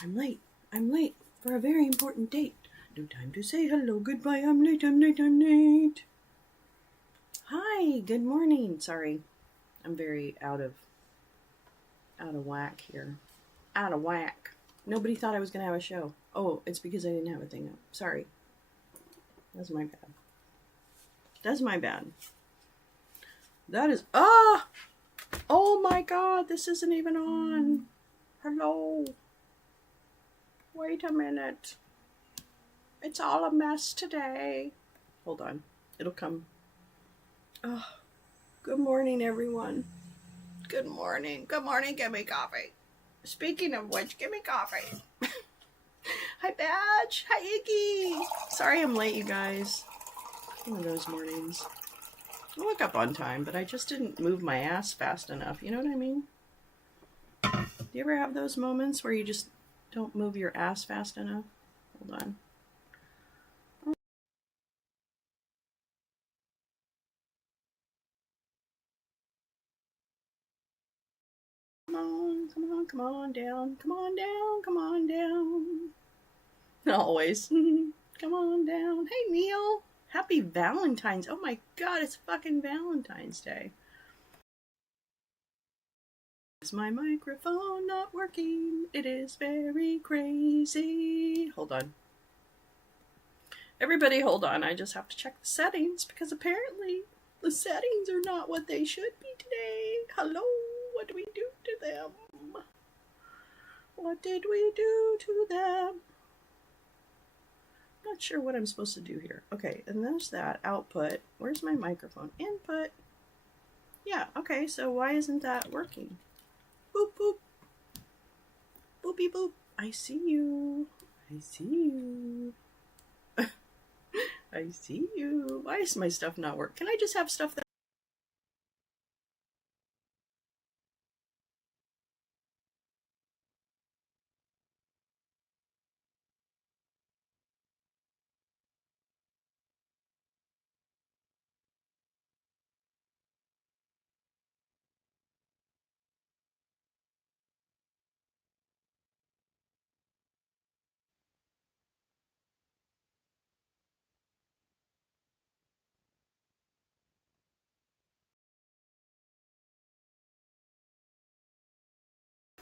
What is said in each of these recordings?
I'm late. I'm late for a very important date. No time to say hello, goodbye. I'm late, I'm late, I'm late. Hi, good morning. Sorry, I'm very out of whack here. Out of whack. Nobody thought I was going to have a show. Oh, it's because I didn't have a thing up. Sorry. That's my bad. That's my bad. That is... Oh my God, this isn't even on. Hello. Wait a minute. It's all a mess today. Hold on. It'll come. Oh, good morning, everyone. Good morning. Good morning. Give me coffee. Speaking of which, give me coffee. Hi, Badge. Hi, Iggy. Sorry I'm late, you guys. One of those mornings. I woke up on time, but I just didn't move my ass fast enough. You know what I mean? Do you ever have those moments where you just don't move your ass fast enough? Hold on. Come on down. Come on down. Come on down. Always. Come on down. Hey, Neil. Happy Valentine's. Oh my God, it's fucking Valentine's Day. Is my microphone not working? It is very crazy. Hold on. Everybody hold on. I just have to check the settings because apparently the settings are not what they should be today. Hello, what do we do to them? What did we do to them? Not sure what I'm supposed to do here. Okay, and there's that output. Where's my microphone? Input. Yeah, okay, so why isn't that working? Boop, boop. Boopy, boop. I see you. I see you. I see you. Why is my stuff not working? Can I just have stuff that...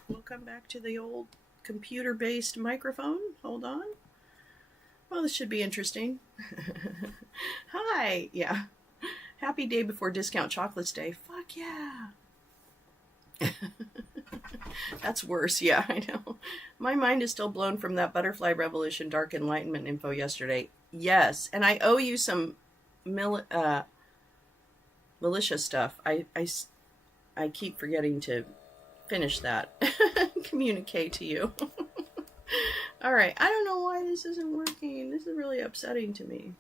We'll come back to the old computer-based microphone. Hold on. Well, this should be interesting. Hi. Yeah. Happy day before discount chocolates day. Fuck yeah. That's worse. Yeah, I know. My mind is still blown from that Butterfly Revolution Dark Enlightenment info yesterday. Yes. And I owe you some militia stuff. I keep forgetting to finish that. Communicate to you. All right. I don't know why this isn't working. This is really upsetting to me.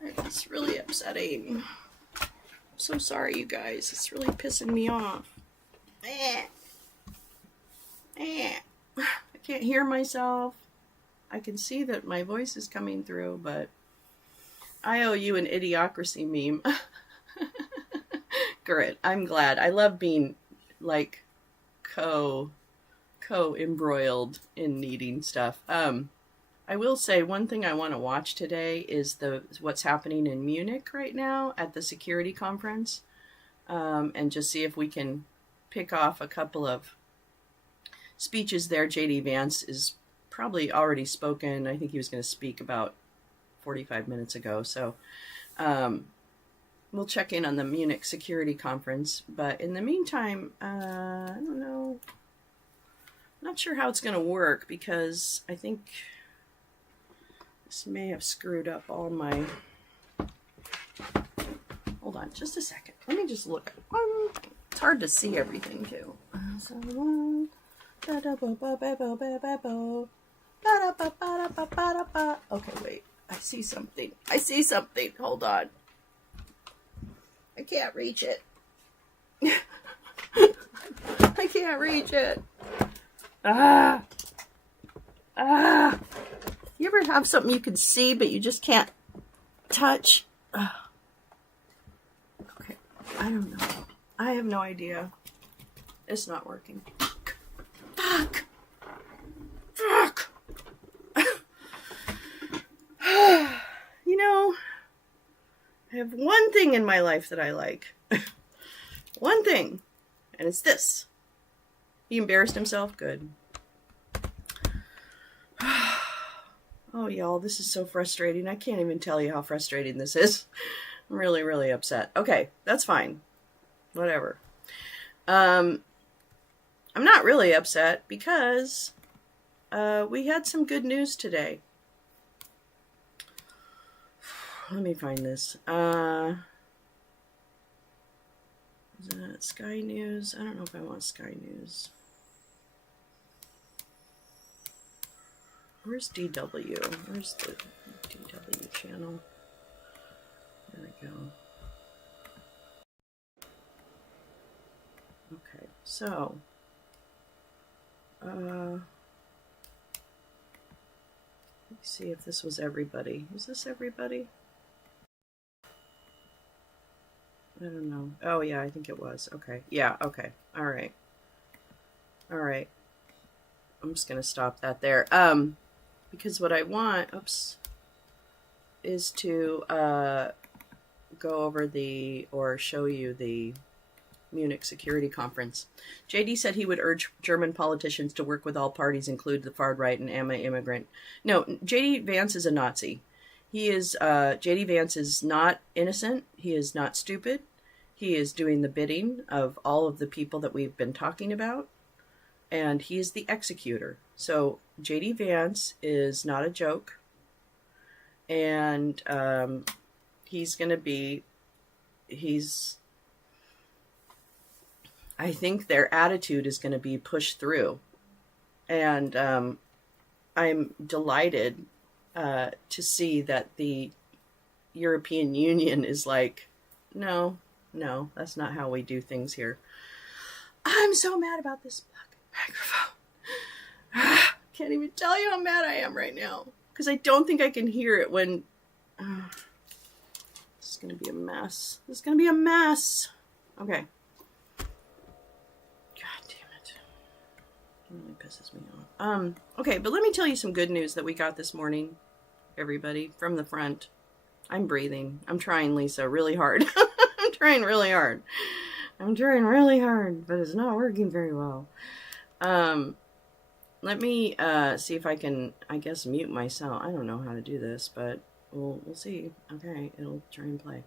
It's really upsetting. I'm so sorry, you guys. It's really pissing me off. I can't hear myself. I can see that my voice is coming through, but I owe you an idiocracy meme. Good. I'm glad. I love being like co-embroiled in needing stuff. I will say one thing I want to watch today is what's happening in Munich right now at the security conference, and just see if we can pick off a couple of speeches there. J.D. Vance is probably already spoken. I think he was going to speak about 45 minutes ago. So we'll check in on the Munich security conference. But in the meantime, I don't know. Not sure how it's going to work because I think this may have screwed up all my... Hold on just a second. Let me just look. It's hard to see everything too. Okay, wait. I see something. Hold on. I can't reach it. I can't reach it. You ever have something you can see but you just can't touch? Okay, I don't know. I have no idea. It's not working. Fuck! I have one thing in my life that I like. One thing. And it's this. He embarrassed himself? Good. Oh, y'all, this is so frustrating. I can't even tell you how frustrating this is. I'm really, really upset. Okay, that's fine. Whatever. I'm not really upset because we had some good news today. Let me find this. Is that Sky News? I don't know if I want Sky News. Where's DW? Where's the DW channel? There we go. Okay, so let's see if this was everybody. Was this everybody? I don't know. Oh yeah, I think it was. Okay. Yeah, okay. All right. All right. I'm just going to stop that there. Because what I want, is to go over or show you the Munich Security Conference. JD said he would urge German politicians to work with all parties, include the far right and anti-immigrant. No, JD Vance is a Nazi. JD Vance is not innocent. He is not stupid. He is doing the bidding of all of the people that we've been talking about. And he is the executor. So JD Vance is not a joke. And I think their attitude is going to be pushed through. And I'm delighted to see that the European Union is like, no, that's not how we do things here. I'm so mad about this microphone. Can't even tell you how mad I am right now. Because I don't think I can hear it when... this is going to be a mess. This is going to be a mess. Okay. God damn it. It really pisses me off. Okay, but let me tell you some good news that we got this morning, everybody, from the front. I'm breathing. I'm trying, Lisa, really hard. I'm trying really hard. But it's not working very well. Let me see if I can, I guess, mute myself. I don't know how to do this, but we'll see. Okay, it'll try and play.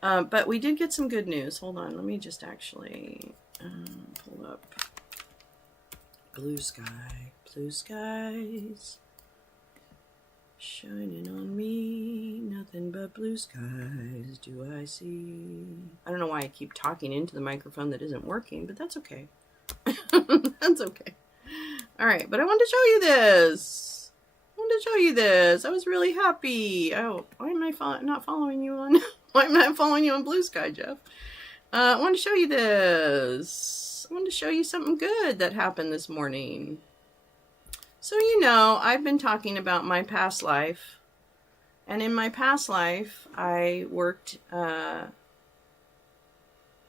But we did get some good news. Hold on, let me just actually pull up blue sky. Blue skies shining on me, nothing but blue skies do I see. I don't know why I keep talking into the microphone that isn't working, but that's okay. That's okay. All right, but I wanted to show you this. I was really happy. Oh, why am I not following you on? Why am I not following you on Blue Sky, Jeff? I wanted to show you this. I wanted to show you something good that happened this morning. So, I've been talking about my past life. And in my past life, I worked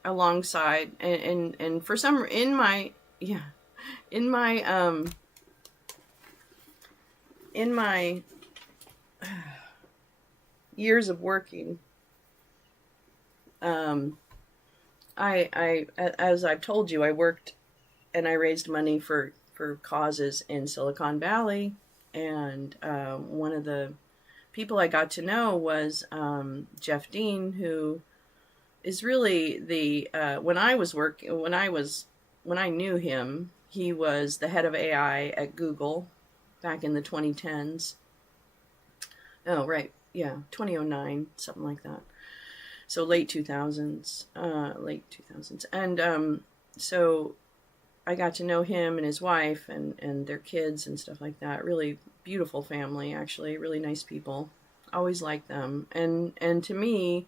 alongside and for some in my years of working, I as I've told you, I worked and I raised money for causes in Silicon Valley, and one of the people I got to know was Jeff Dean, who is really the when I knew him, he was the head of AI at Google back in the 2010s. Oh, right. Yeah, 2009, something like that. So late 2000s. And so I got to know him and his wife and their kids and stuff like that. Really beautiful family, actually. Really nice people. Always liked them. And to me,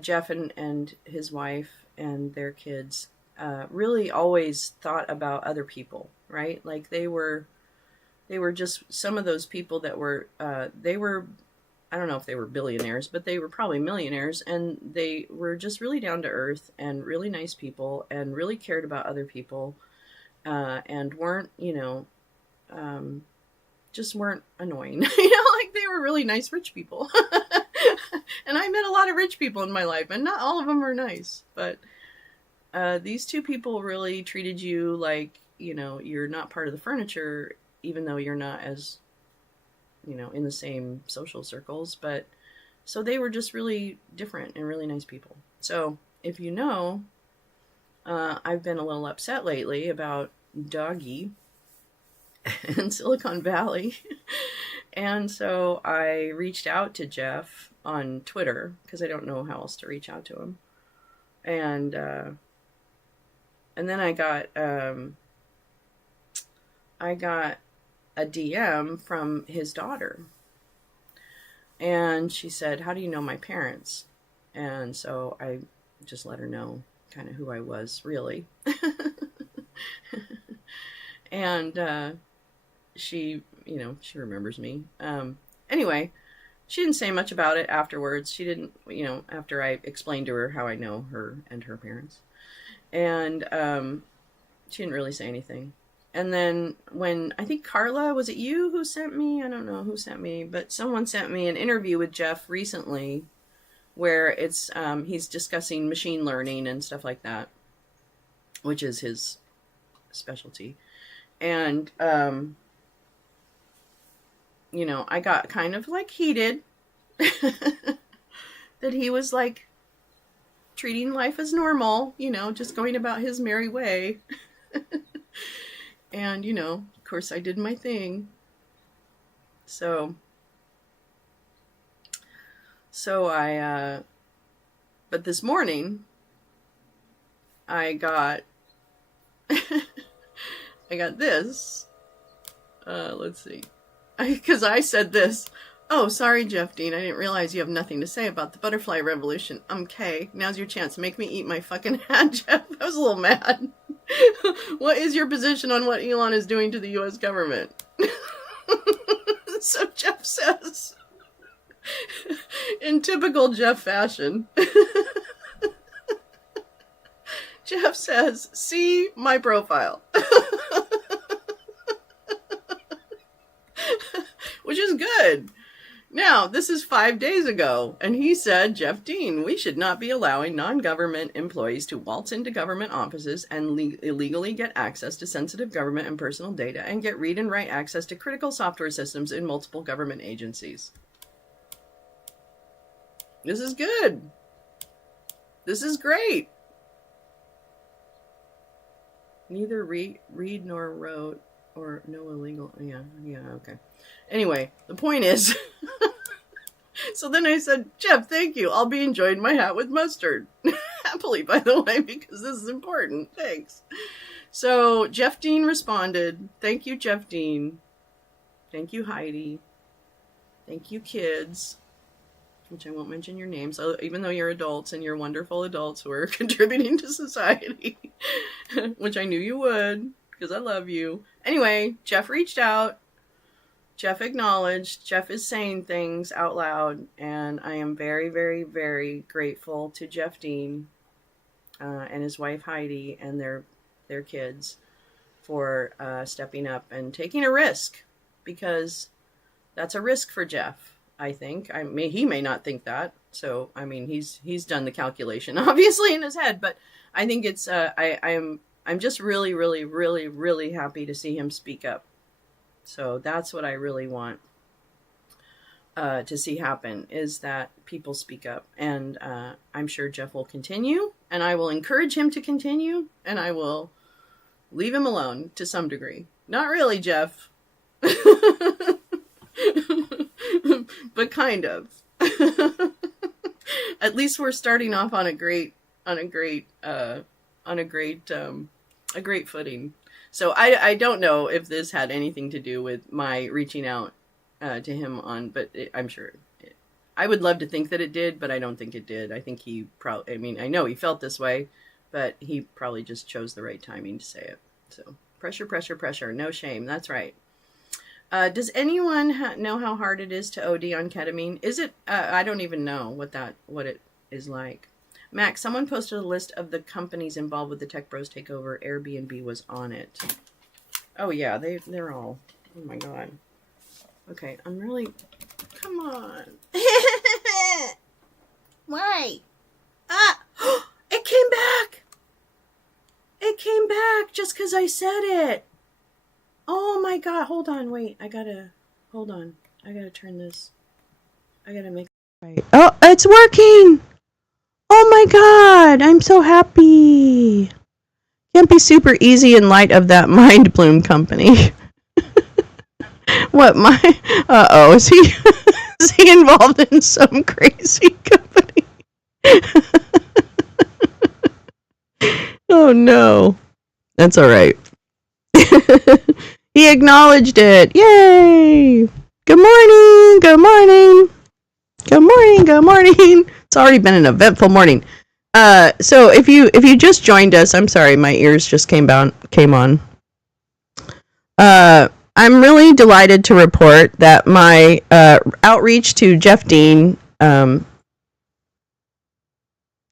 Jeff and his wife and their kids really always thought about other people, right? Like they were just some of those people that were, I don't know if they were billionaires, but they were probably millionaires, and they were just really down to earth and really nice people and really cared about other people, and weren't, just weren't annoying, like they were really nice rich people. And I met a lot of rich people in my life, and not all of them are nice. But these two people really treated you like, you're not part of the furniture, even though you're not as, in the same social circles. But so they were just really different and really nice people. So if you know, I've been a little upset lately about Doggy and Silicon Valley. And so I reached out to Jeff on Twitter because I don't know how else to reach out to him. And then I got a DM from his daughter. And she said, "How do you know my parents?" And so I just let her know kind of who I was, really. And she remembers me. Anyway, she didn't say much about it afterwards. She didn't, after I explained to her how I know her and her parents. And she didn't really say anything. And then when, I think Carla, was it you who sent me? I don't know who sent me, but someone sent me an interview with Jeff recently where it's, he's discussing machine learning and stuff like that, which is his specialty. And, I got kind of like heated that he was like treating life as normal, just going about his merry way. And, of course I did my thing. So but this morning I got, this, let's see, because I said this, "Oh, sorry, Jeff Dean, I didn't realize you have nothing to say about the butterfly revolution. Kay, now's your chance. Make me eat my fucking hat, Jeff." I was a little mad. "What is your position on what Elon is doing to the U.S. government?" So Jeff says, in typical Jeff fashion, Jeff says, "See my profile." Which is good. Now, this is 5 days ago, and he said, "Jeff Dean, we should not be allowing non-government employees to waltz into government offices and illegally get access to sensitive government and personal data and get read and write access to critical software systems in multiple government agencies." This is good. This is great. Neither read nor wrote or no illegal. Yeah, okay. Anyway, the point is, so then I said, "Jeff, thank you. I'll be enjoying my hat with mustard." Happily, by the way, because this is important. Thanks. So Jeff Dean responded, "Thank you, Jeff Dean. Thank you, Heidi. Thank you, kids," which I won't mention your names, even though you're adults and you're wonderful adults who are contributing to society, which I knew you would, because I love you. Anyway, Jeff reached out. Jeff acknowledged. Jeff is saying things out loud, and I am very, very, very grateful to Jeff Dean and his wife Heidi and their kids for stepping up and taking a risk, because that's a risk for Jeff. I think. He may not think that. So, he's done the calculation, obviously, in his head. But I think it's. I'm just really, really, really, really happy to see him speak up. So that's what I really want to see happen, is that people speak up. And I'm sure Jeff will continue, and I will encourage him to continue, and I will leave him alone to some degree. Not really, Jeff. But kind of. At least we're starting off on a great footing. So I don't know if this had anything to do with my reaching out to him but I'm sure I would love to think that it did, but I don't think it did. I think he probably, I know he felt this way, but he probably just chose the right timing to say it. So pressure, pressure, pressure. No shame. That's right. Does anyone know how hard it is to OD on ketamine? Is it, I don't even know what it is like. Max, someone posted a list of the companies involved with the Tech Bros takeover. Airbnb was on it. Oh yeah, they're all, oh my God. Okay, I'm really, come on. Why? Ah! It came back! It came back just because I said it. Oh my god, hold on, wait. Hold on. I gotta turn this. I gotta make it right. Oh, it's working! Oh my god, I'm so happy. Can't be super easy in light of that Mind Bloom company. What, is he is he involved in some crazy company? Oh no. That's alright. He acknowledged it. Yay! Good morning. Good morning. Good morning. Good morning. It's already been an eventful morning. So if you just joined us, I'm sorry, my ears just came on. I'm really delighted to report that my outreach to Jeff Dean,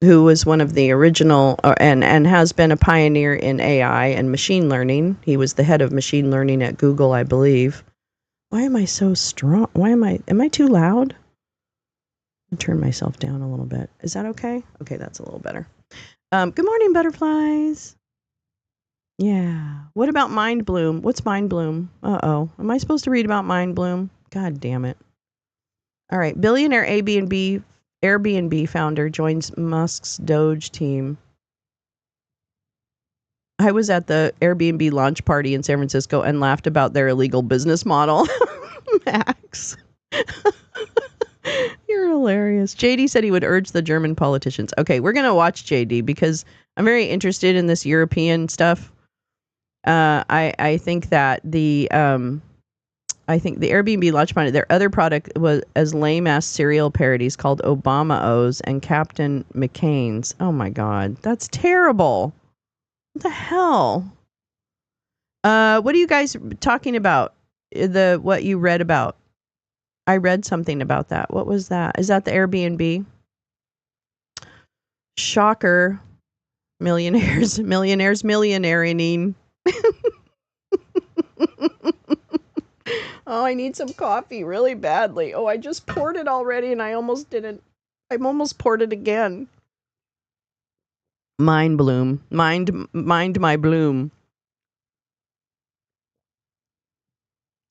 who was one of the original and has been a pioneer in AI and machine learning. He was the head of machine learning at Google, I believe. Why am I so strong? Am I too loud? I'll turn myself down a little bit. Is that okay? Okay, that's a little better. Good morning, butterflies. Yeah. What about Mind Bloom? What's Mind Bloom? Uh-oh. Am I supposed to read about Mind Bloom? God damn it. All right. Billionaire Airbnb founder joins Musk's Doge team. I was at the Airbnb launch party in San Francisco and laughed about their illegal business model. Max. You're hilarious. JD said he would urge the German politicians. Okay, we're going to watch JD because I'm very interested in this European stuff. I think that the Airbnb launch party, their other product was as lame ass cereal parodies called Obama-O's and Captain McCain's. Oh my god, that's terrible. What the hell? What are you guys talking about? What you read about? I read something about that. What was that? Is that the Airbnb? Shocker. Millionairing. Oh, I need some coffee really badly. Oh, I just poured it already and I almost didn't. I almost poured it again. Mind bloom. Mind my bloom.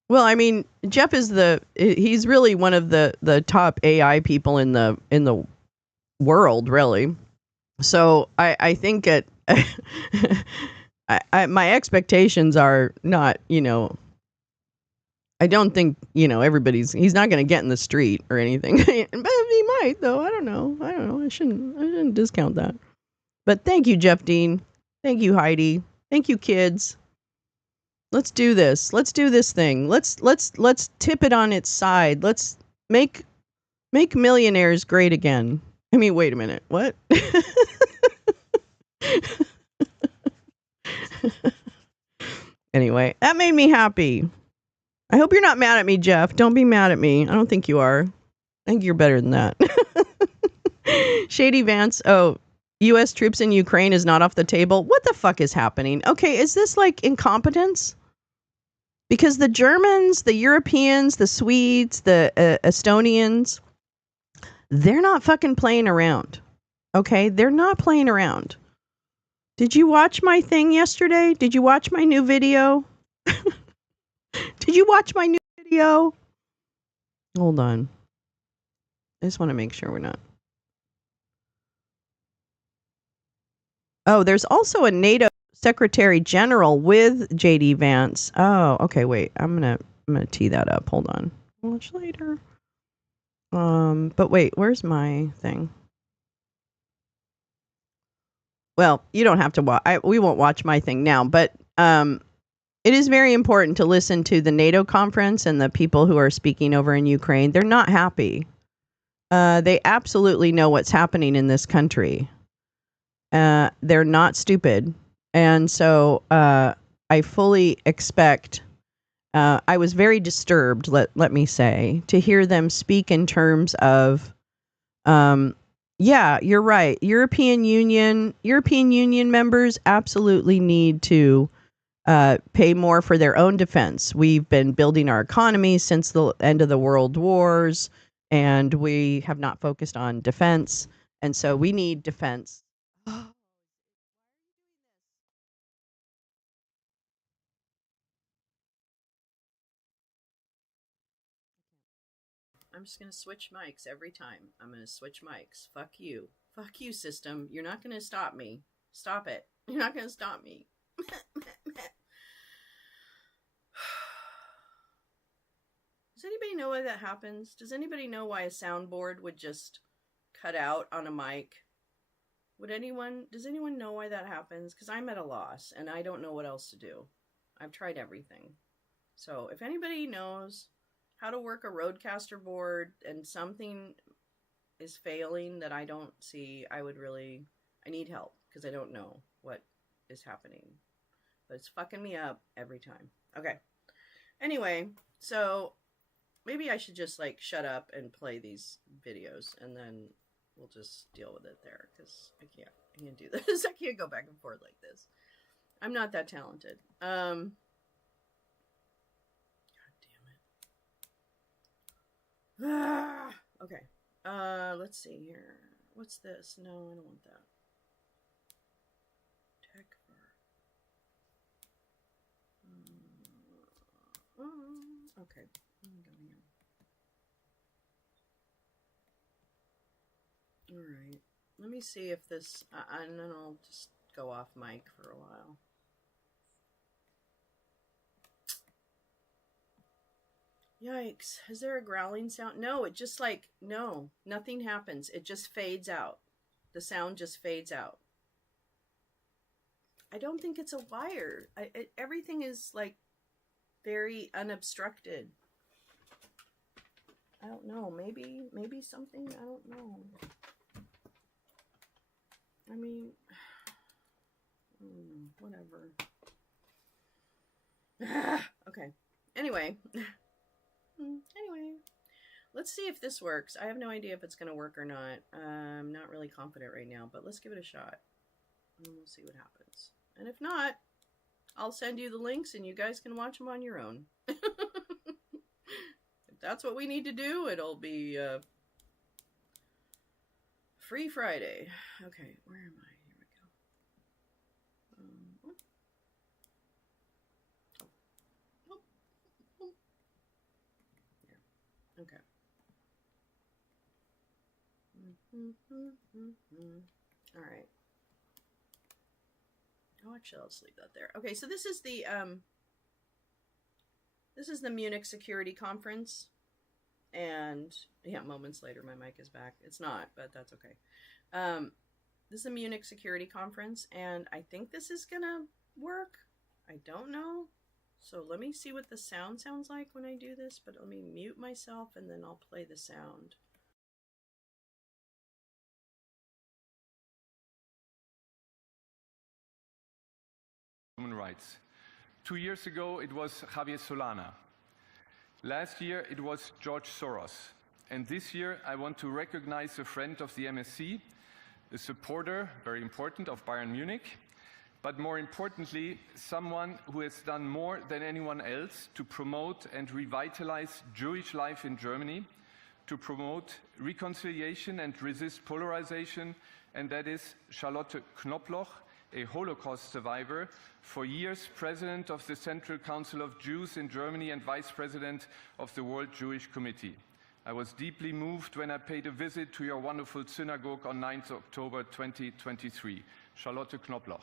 Well, I mean, Jeff is he's really one of the top AI people in the world, really. So I think my expectations are not, I don't think, he's not going to get in the street or anything. But he might, though. I don't know. I shouldn't discount that. But thank you, Jeff Dean. Thank you, Heidi. Thank you, kids. Let's do this. Let's do this thing. Let's tip it on its side. Let's make millionaires great again. I mean, wait a minute. What? Anyway, that made me happy. I hope you're not mad at me, Jeff. Don't be mad at me. I don't think you are. I think you're better than that. Shady Vance. Oh, U.S. troops in Ukraine is not off the table. What the fuck is happening? Okay, is this like incompetence? Because the Germans, the Europeans, the Swedes, the Estonians, they're not fucking playing around. Okay? They're not playing around. Did you watch my thing yesterday? Did you watch my new video? Did you watch my new video? Hold on. I just want to make sure we're not. Oh, there's also a NATO Secretary General with JD Vance. Oh, okay, wait. I'm gonna tee that up. Hold on. Much later. But wait, where's my thing? Well, you don't have to watch. We won't watch my thing now, but it is very important to listen to the NATO conference and the people who are speaking over in Ukraine. They're not happy. They absolutely know what's happening in this country. They're not stupid. And so I fully expect, I was very disturbed, let me say, to hear them speak in terms of, yeah, you're right. European Union members absolutely need to pay more for their own defense. We've been building our economy since the end of the world wars. and we have not focused on defense. And so we need defense. I'm just going to switch mics every time. I'm going to switch mics. Fuck you. Fuck you, system. You're not going to stop me. Stop it. You're not going to stop me. Does anybody know why that happens? Does anybody know why a soundboard would just cut out on a mic? Does anyone know why that happens? Because I'm at a loss and I don't know what else to do. I've tried everything. So if anybody knows how to work a Rodecaster board and something is failing that I don't see, I need help because I don't know what is happening. But it's fucking me up every time. Okay. Anyway, so maybe I should just like shut up and play these videos and then we'll just deal with it there because I can't do this. I can't go back and forth like this. I'm not that talented. God damn it. Okay. Let's see here. What's this? No, I don't want that. Tech for. Okay. Let me go here. All right. Let me see if this. And then I'll just go off mic for a while. Yikes. Is there a growling sound? No, it just no, nothing happens. It just fades out. The sound just fades out. I don't think it's a wire. Everything is like very unobstructed. I don't know. Maybe something. I don't know. I mean, whatever. Okay. Anyway, let's see if this works. I have no idea if it's going to work or not. I'm not really confident right now, but let's give it a shot. And we'll see what happens. And if not, I'll send you the links and you guys can watch them on your own. If that's what we need to do, it'll be Free Friday. Okay, where am I? Here we go. Yeah. Okay. All right. Oh, actually, I'll just leave that there. Okay, so this is the Munich Security Conference. And yeah, moments later, my mic is back. It's not, but that's okay. This is a Munich Security Conference, and I think this is gonna work. I don't know. So let me see what the sound sounds like when I do this, but let me mute myself and then I'll play the sound. Human rights. 2 years ago, it was Javier Solana. Last year, it was George Soros. And this year, I want to recognize a friend of the MSC, a supporter, very important, of Bayern Munich, but more importantly, someone who has done more than anyone else to promote and revitalize Jewish life in Germany, to promote reconciliation and resist polarization, and that is Charlotte Knobloch, a Holocaust survivor, for years president of the Central Council of Jews in Germany and vice president of the World Jewish Committee. I was deeply moved when I paid a visit to your wonderful synagogue on 9th October 2023. Charlotte Knobloch.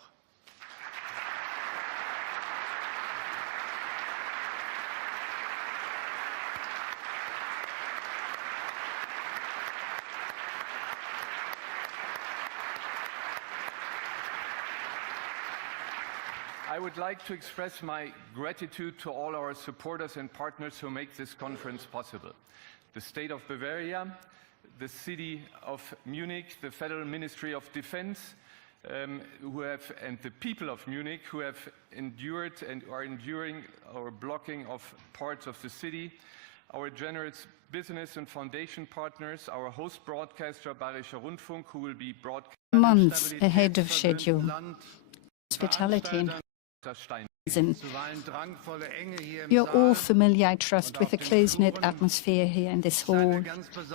I would like to express my gratitude to all our supporters and partners who make this conference possible. The State of Bavaria, the City of Munich, the Federal Ministry of Defense, and the people of Munich who have endured and are enduring our blocking of parts of the city, our generous business and foundation partners, our host broadcaster Bayerischer Rundfunk, who will be broadcasting months ahead of schedule. Hospitality You're all familiar, I trust, with the close-knit atmosphere here in this hall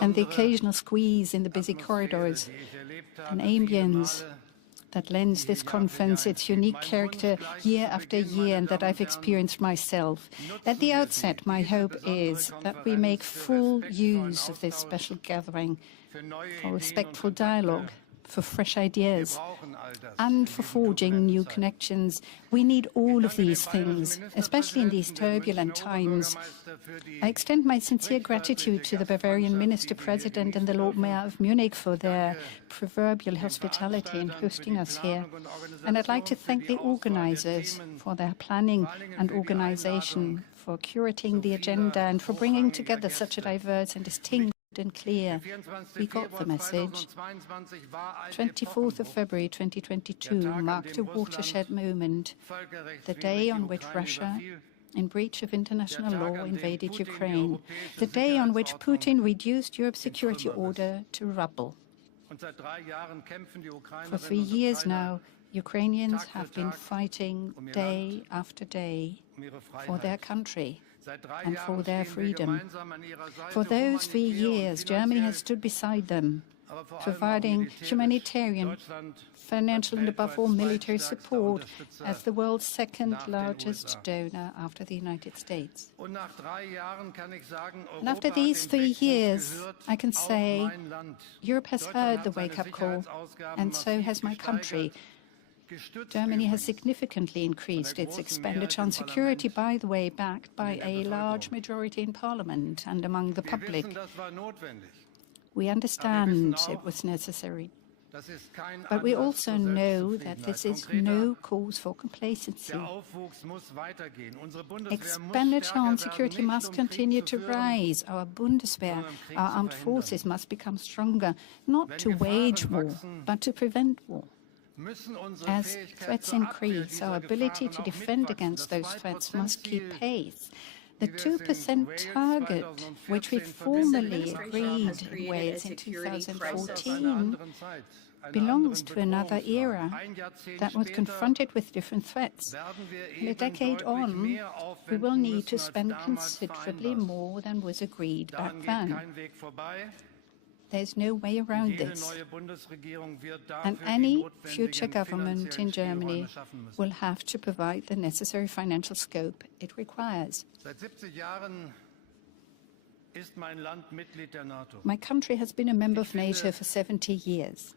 and the occasional squeeze in the busy corridors, an ambience that lends this conference its unique character year after year and that I've experienced myself. At the outset, my hope is that we make full use of this special gathering for respectful dialogue, for fresh ideas, and for forging new connections. We need all of these things, especially in these turbulent times. I extend my sincere gratitude to the Bavarian Minister-President and the Lord Mayor of Munich for their proverbial hospitality in hosting us here. And I'd like to thank the organizers for their planning and organization, for curating the agenda and for bringing together such a diverse and distinguished and clear. We got the message. 24th of February 2022 marked a watershed moment, the day on which Russia, in breach of international law, invaded Ukraine, the day on which Putin reduced Europe's security order to rubble. For 3 years now, Ukrainians have been fighting day after day for their country and for their freedom. For those 3 years, Germany has stood beside them, providing humanitarian, financial and above all military support as the world's second largest donor after the United States. And after these 3 years, I can say Europe has heard the wake-up call, and so has my country. Germany has significantly increased its expenditure on security, by the way, backed by a large majority in Parliament and among the public. We understand it was necessary. But we also know that this is no cause for complacency. Expenditure on security must continue to rise. Our Bundeswehr, our armed forces, must become stronger, not to wage war, but to prevent war. As threats increase, our ability to defend against those threats must keep pace. The 2% target, which we formally agreed in Wales in 2014, belongs to another era that was confronted with different threats. And a decade on, we will need to spend considerably more than was agreed back then. There's no way around this. And any future government in Germany will have to provide the necessary financial scope it requires. My country has been a member of NATO for 70 years.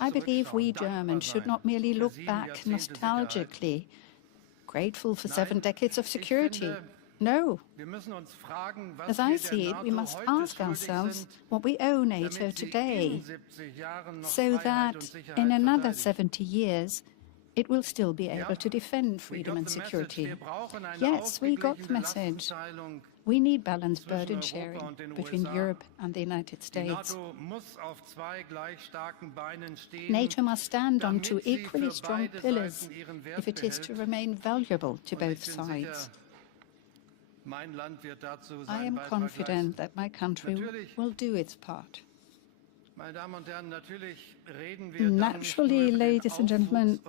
I believe we Germans should not merely look back nostalgically, grateful for 7 decades of security. No. As I see it, we must ask ourselves what we owe NATO today, so that in another 70 years, it will still be able to defend freedom and security. Yes, we got the message. We need balanced burden sharing between Europe and the United States. NATO must stand on 2 equally strong pillars if it is to remain valuable to both sides. I am confident that my country will do its part. Naturally, ladies and gentlemen,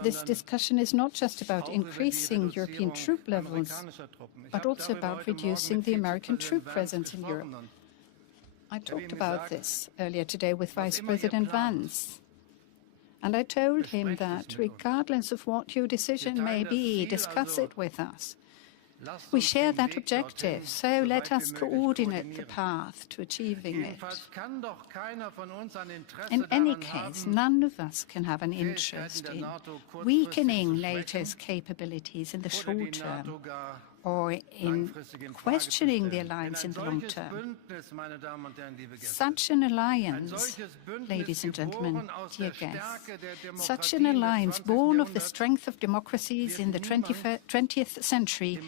this discussion is not just about increasing European troop levels, but also about reducing the American troop presence in Europe. I talked about this earlier today with Vice President Vance. And I told him that regardless of what your decision may be, discuss it with us. We share that objective, so let us coordinate the path to achieving it. In any case, none of us can have an interest in weakening NATO's capabilities in the short term or in questioning the alliance in the long term. Such an alliance, ladies and gentlemen, dear guests, such an alliance born of the strength of democracies in the 20th century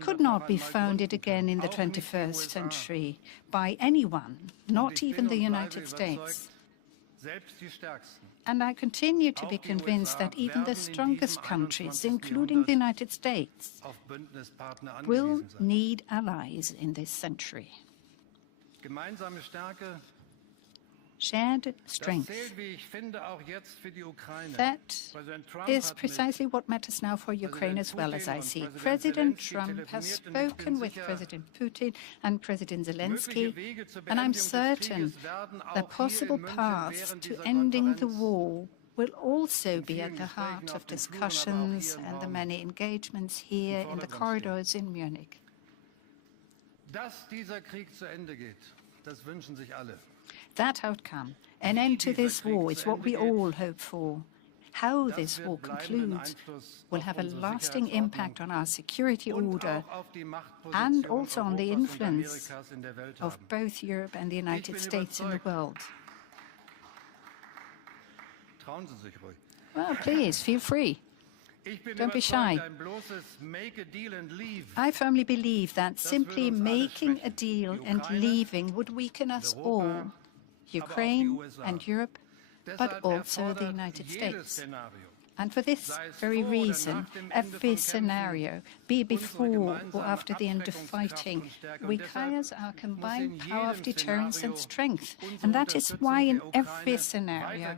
could not be founded again in the 21st century by anyone, not even the United States. And I continue to be convinced that even the strongest countries, including the United States, will need allies in this century. shared strength. That is precisely what matters now for Ukraine as well, as I see it. President Trump has spoken with President Putin and President Zelensky, and I'm certain that possible paths to ending the war will also be at the heart of discussions and the many engagements here in the corridors in Munich. That outcome, an end to this war, is what we all hope for. How this war concludes will have a lasting impact on our security order and also on the influence of both Europe and the United States in the world. Well, please, feel free. Don't be shy. I firmly believe that simply making a deal and leaving would weaken us all, Ukraine and Europe, but also the United States. And for this very reason, every scenario, be it before or after the end of fighting, requires our combined power of deterrence and strength. And that is why in every scenario,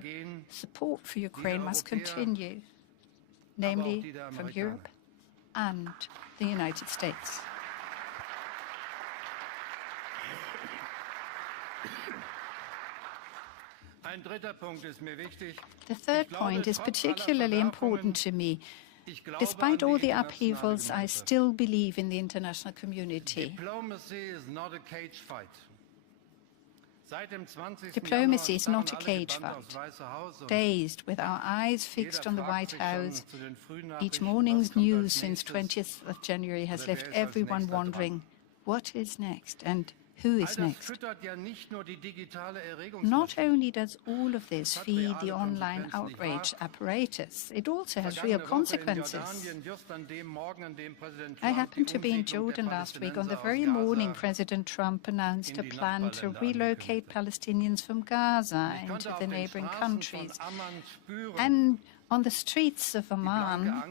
support for Ukraine must continue, namely from Europe and the United States. The third point is particularly important to me. Despite all the upheavals, I still believe in the international community. Diplomacy is not a cage fight. Dazed, with our eyes fixed on the White House, each morning's news since 20th of January has left everyone wondering, what is next and who is next? Not only does all of this feed the online outrage apparatus, it also has real consequences. I happened to be in Jordan last week on the very morning President Trump announced a plan to relocate Palestinians from Gaza into the neighboring countries. And on the streets of Amman,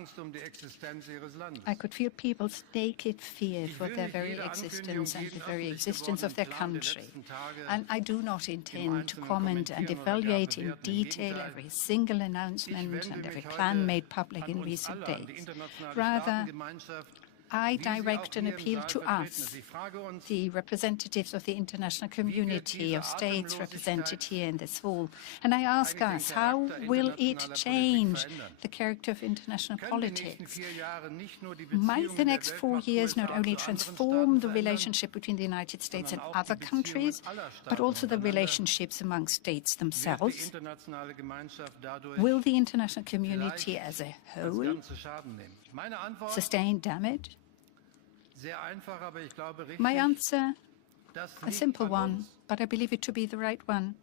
I could feel people's naked fear for their very existence and the very existence of their country. And I do not intend to comment and evaluate in detail every single announcement and every plan made public in recent days. Rather, I direct an appeal to us, the representatives of the international community of states represented here in this hall, and I ask us, how will it change the character of international politics? Might the next 4 years not only transform the relationship between the United States and other countries, but also the relationships among states themselves? Will the international community as a whole sustain damage? My answer, a simple one, but I believe it to be the right one.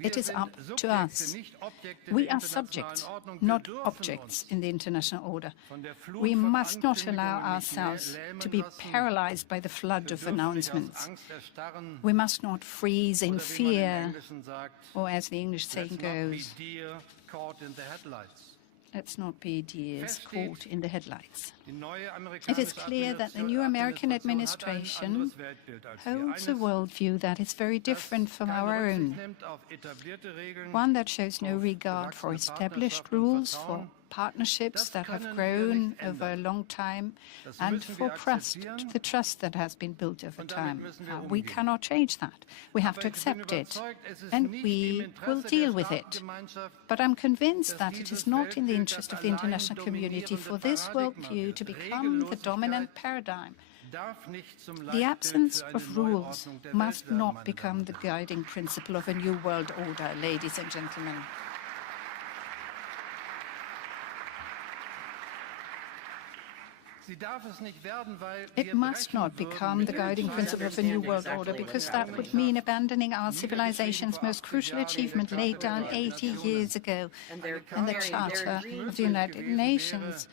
It is up to us. We are subjects, not objects in the international order. We must not allow ourselves to be paralyzed by the flood of announcements. We must not freeze in fear, or as the English saying goes, let's not be deers caught in the headlights. It is clear that the new American administration holds a worldview that is very different from our own. One that shows no regard for established rules, for partnerships that have grown over a long time, and for the trust that has been built over time. We cannot change that. We have to accept it, and we will deal with it. But I'm convinced that it is not in the interest of the international community for this worldview to become the dominant paradigm. The absence of rules must not become the guiding principle of a new world order, ladies and gentlemen. It must not become the guiding principle of a new world order, because that would mean abandoning our civilization's most crucial achievement laid down 80 years ago in the Charter of the United Nations.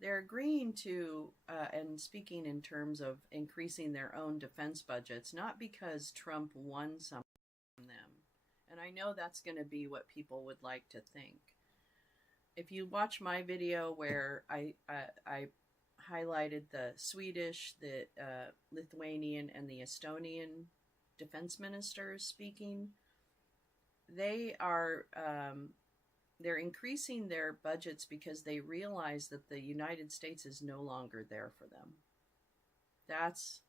They're agreeing to and speaking in terms of increasing their own defense budgets, not because Trump won some from them. And I know that's going to be what people would like to think. If you watch my video where I highlighted the Swedish, the Lithuanian, and the Estonian defense ministers speaking. They are they're increasing their budgets because they realize that the United States is no longer there for them. That's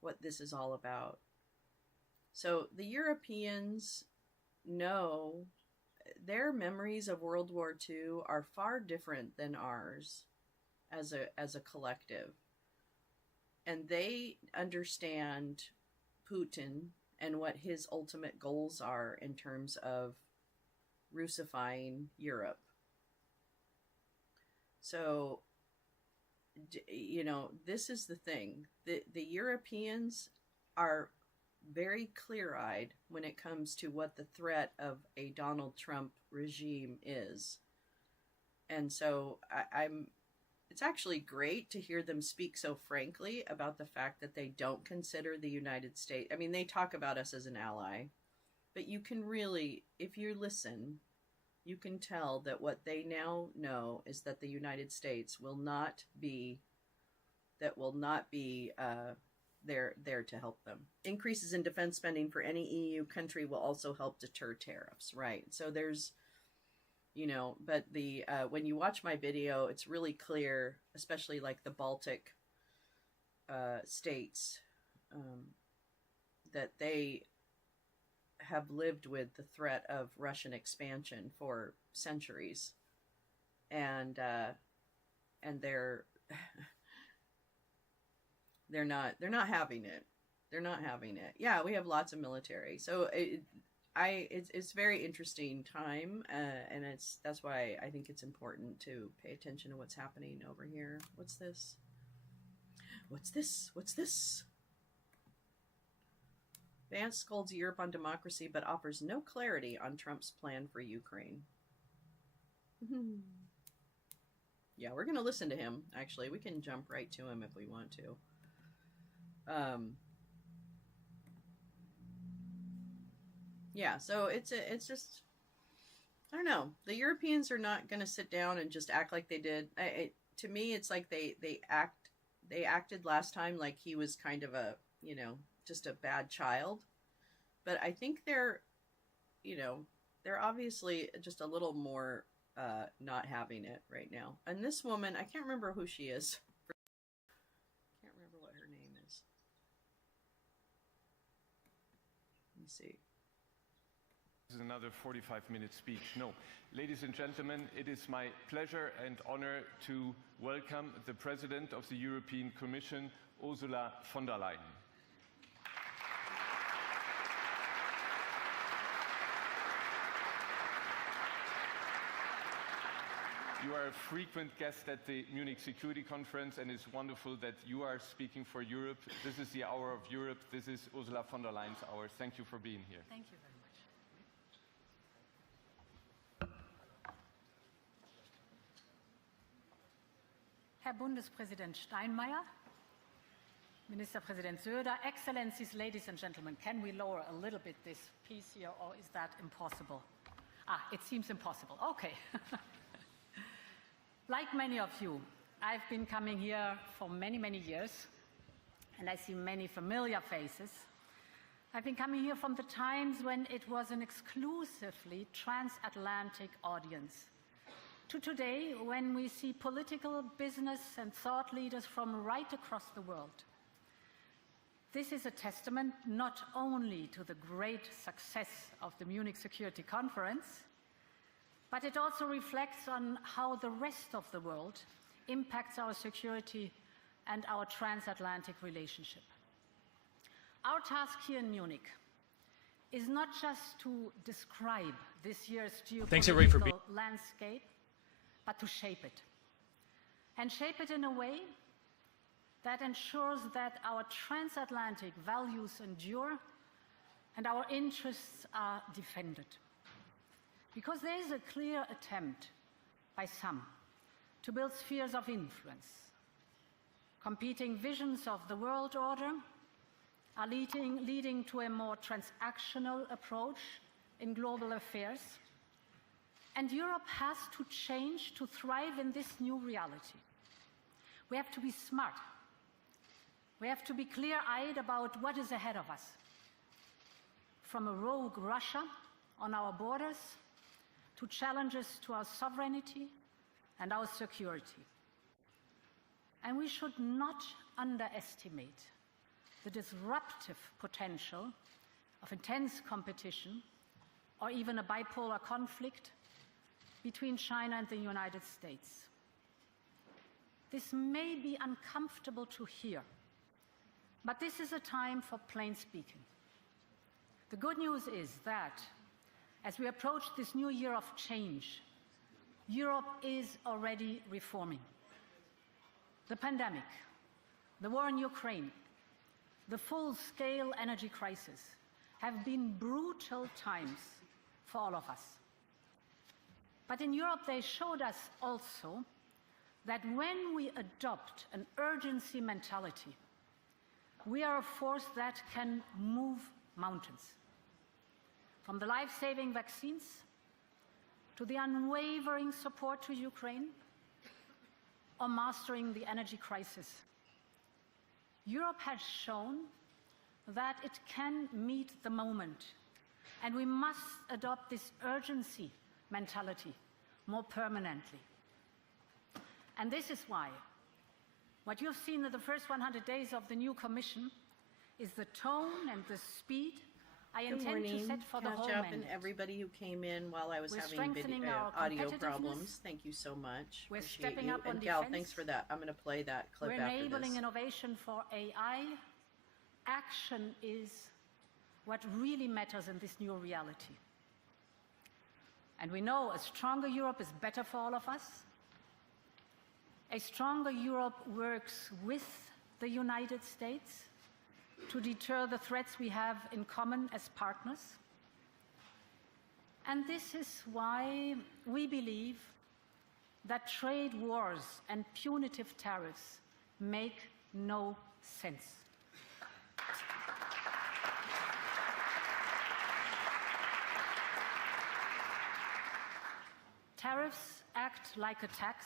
what this is all about. So the Europeans know their memories of World War II are far different than ours as a collective. And they understand Putin and what his ultimate goals are in terms of Russifying Europe. So, you know, this is the thing. The Europeans are very clear-eyed when it comes to what the threat of a Donald Trump regime is. And so it's actually great to hear them speak so frankly about the fact that they don't consider the United States. I mean, they talk about us as an ally, but you can really, if you listen, you can tell that what they now know is that the United States will not be there to help them. Increases in defense spending for any EU country will also help deter tariffs, right? So there's, you know, but the when you watch my video, it's really clear, especially like the Baltic states, that they have lived with the threat of Russian expansion for centuries, and they're not having it. They're not having it. Yeah, we have lots of military, so it's very interesting time, and that's why I think it's important to pay attention to what's happening over here. What's this? What's this? What's this? Vance scolds Europe on democracy, but offers no clarity on Trump's plan for Ukraine. Yeah, we're going to listen to him, actually. We can jump right to him if we want to. Yeah, so it's just, I don't know. The Europeans are not going to sit down and just act like they did. To me, it's like they acted last time like he was kind of a, you know, just a bad child. But I think they're obviously just a little more not having it right now. And this woman, I can't remember who she is. Can't remember what her name is. Let me see. This is another 45-minute speech. No. Ladies and gentlemen, it is my pleasure and honor to welcome the President of the European Commission, Ursula von der Leyen. You are a frequent guest at the Munich Security Conference, and it's wonderful that you are speaking for Europe. This is the Hour of Europe. This is Ursula von der Leyen's hour. Thank you for being here. Thank you very much. Herr Bundespräsident Steinmeier, Ministerpräsident Söder, Excellencies, ladies and gentlemen, can we lower a little bit this piece here, or is that impossible? It seems impossible. Okay. Like many of you, I've been coming here for many, many years, and I see many familiar faces. I've been coming here from the times when it was an exclusively transatlantic audience, to today when we see political, business, and thought leaders from right across the world. This is a testament not only to the great success of the Munich Security Conference, but it also reflects on how the rest of the world impacts our security and our transatlantic relationship. Our task here in Munich is not just to describe this year's geopolitical landscape, but to shape it. And shape it in a way that ensures that our transatlantic values endure and our interests are defended. Because there is a clear attempt by some to build spheres of influence. Competing visions of the world order are leading to a more transactional approach in global affairs. And Europe has to change to thrive in this new reality. We have to be smart. We have to be clear-eyed about what is ahead of us. from a rogue Russia on our borders to challenges to our sovereignty and our security. And we should not underestimate the disruptive potential of intense competition or even a bipolar conflict between China and the United States. This may be uncomfortable to hear, but this is a time for plain speaking. The good news is that as we approach this new year of change, Europe is already reforming. The pandemic, the war in Ukraine, the full-scale energy crisis have been brutal times for all of us. But in Europe, they showed us also that when we adopt an urgency mentality, we are a force that can move mountains. From the life-saving vaccines to the unwavering support to Ukraine or mastering the energy crisis, Europe has shown that it can meet the moment, and we must adopt this urgency mentality more permanently. And this is why what you have seen in the first 100 days of the new Commission is the tone and the speed I intend to set for the whole mandate. And everybody who came in while I was having audio problems. Thank you so much. We're Appreciate stepping you. up on And Gal, defense. thanks for that. I'm going to play that clip We're after enabling this. innovation for AI. Action is what really matters in this new reality. And we know a stronger Europe is better for all of us. A stronger Europe works with the United States to deter the threats we have in common as partners. And this is why we believe that trade wars and punitive tariffs make no sense. Tariffs act like a tax.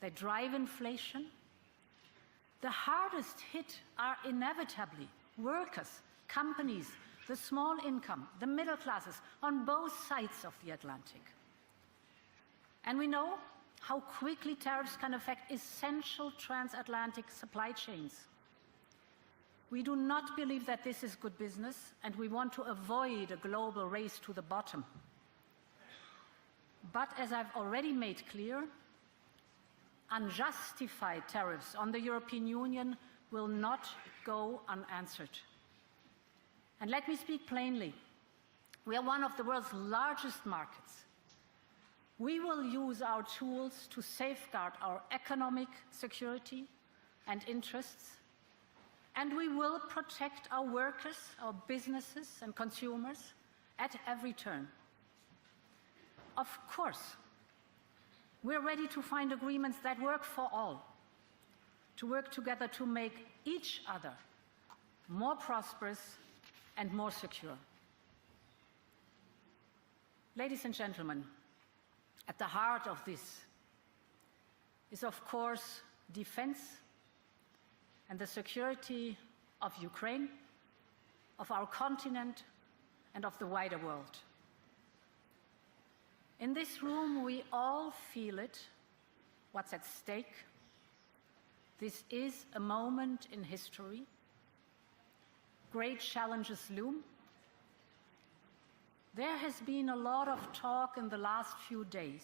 They drive inflation. The hardest hit are inevitably workers, companies, the small income, the middle classes on both sides of the Atlantic. And we know how quickly tariffs can affect essential transatlantic supply chains. We do not believe that this is good business, and we want to avoid a global race to the bottom. But as I've already made clear, unjustified tariffs on the European Union will not go unanswered. And let me speak plainly. We are one of the world's largest markets. We will use our tools to safeguard our economic security and interests, and we will protect our workers, our businesses and consumers at every turn. Of course, we're ready to find agreements that work for all, to work together to make each other more prosperous and more secure. Ladies and gentlemen, at the heart of this is, of course, defense and the security of Ukraine, of our continent, and of the wider world. In this room, we all feel it, what's at stake. This is a moment in history. Great challenges loom. There has been a lot of talk in the last few days,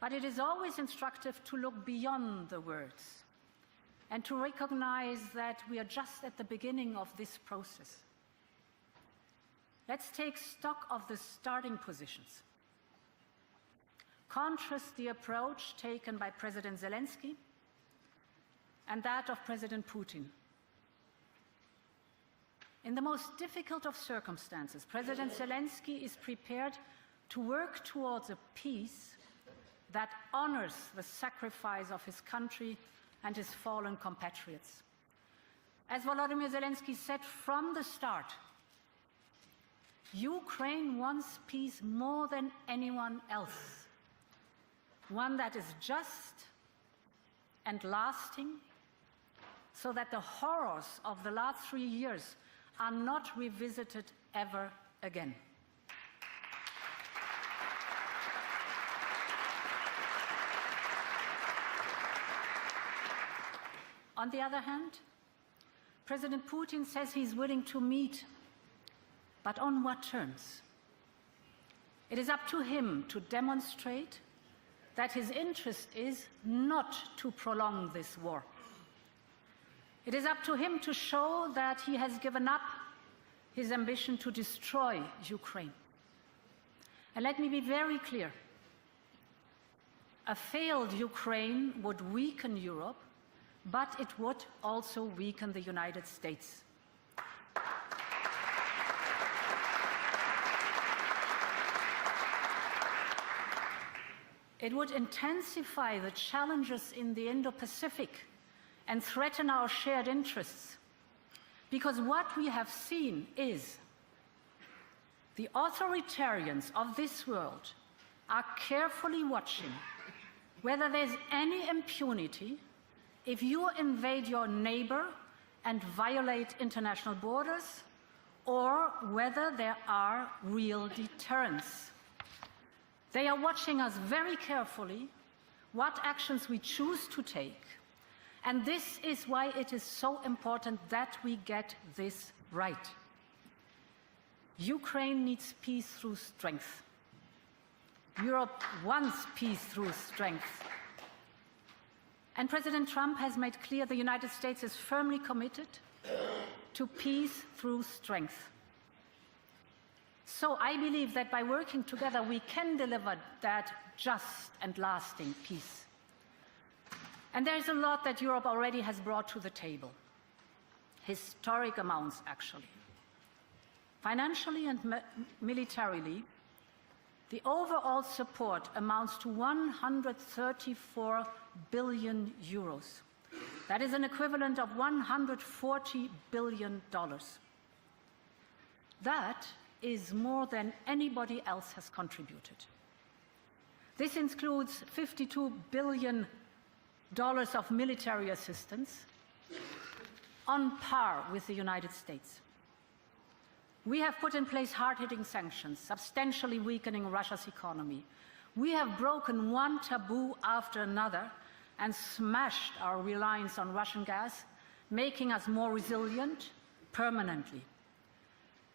but it is always instructive to look beyond the words and to recognize that we are just at the beginning of this process. Let's take stock of the starting positions. Contrast the approach taken by President Zelensky and that of President Putin. In the most difficult of circumstances, President Zelensky is prepared to work towards a peace that honors the sacrifice of his country and his fallen compatriots. As Volodymyr Zelensky said from the start, Ukraine wants peace more than anyone else. One that is just and lasting, so that the horrors of the last 3 years are not revisited ever again. On the other hand, President Putin says he's willing to meet, but on what terms? It is up to him to demonstrate that his interest is not to prolong this war. It is up to him to show that he has given up his ambition to destroy Ukraine. And let me be very clear. A failed Ukraine would weaken Europe, but it would also weaken the United States. It would intensify the challenges in the Indo-Pacific and threaten our shared interests. Because what we have seen is the authoritarians of this world are carefully watching whether there's any impunity if you invade your neighbor and violate international borders, or whether there are real deterrents. They are watching us very carefully, what actions we choose to take, and this is why it is so important that we get this right. Ukraine needs peace through strength. Europe wants peace through strength. And President Trump has made clear the United States is firmly committed to peace through strength. So I believe that by working together, we can deliver that just and lasting peace. And there is a lot that Europe already has brought to the table. Historic amounts, actually. Financially and militarily, the overall support amounts to 134 billion euros. That is an equivalent of $140 billion. That is more than anybody else has contributed. This includes $52 billion of military assistance, on par with the United States. We have put in place hard-hitting sanctions, substantially weakening Russia's economy. We have broken one taboo after another and smashed our reliance on Russian gas, making us more resilient permanently.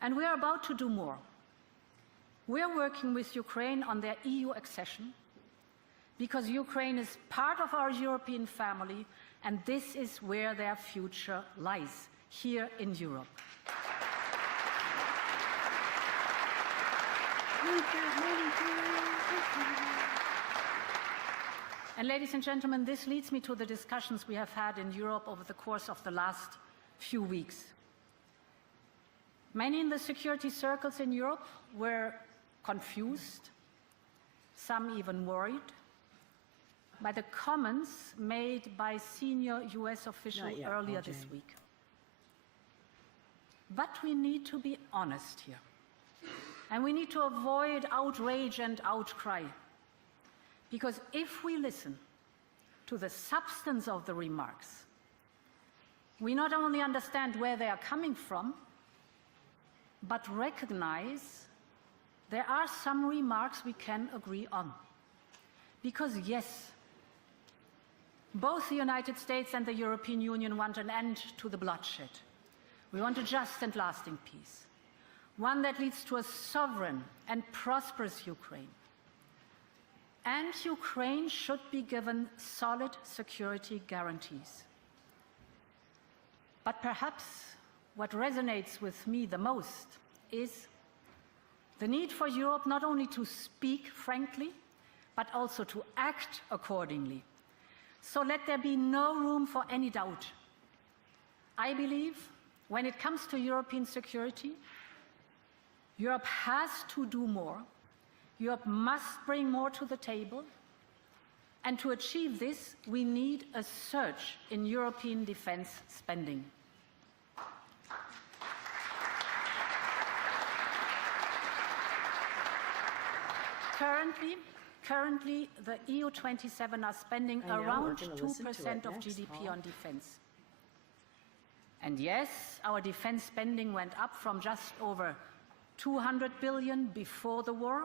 And we are about to do more. We are working with Ukraine on their EU accession, because Ukraine is part of our European family, and this is where their future lies, here in Europe. And ladies and gentlemen, this leads me to the discussions we have had in Europe over the course of the last few weeks. Many in the security circles in Europe were confused, some even worried, by the comments made by senior US officials earlier this week. But we need to be honest here. And we need to avoid outrage and outcry. Because if we listen to the substance of the remarks, we not only understand where they are coming from, but recognize there are some remarks we can agree on. Because yes, both the United States and the European Union want an end to the bloodshed. We want a just and lasting peace, one that leads to a sovereign and prosperous Ukraine. And Ukraine should be given solid security guarantees. But perhaps what resonates with me the most is the need for Europe not only to speak frankly, but also to act accordingly. So let there be no room for any doubt. I believe when it comes to European security, Europe has to do more. Europe must bring more to the table. And to achieve this, we need a surge in European defense spending. Currently, the EU 27 are spending around 2% of GDP on defense. And yes, our defense spending went up from just over 200 billion before the war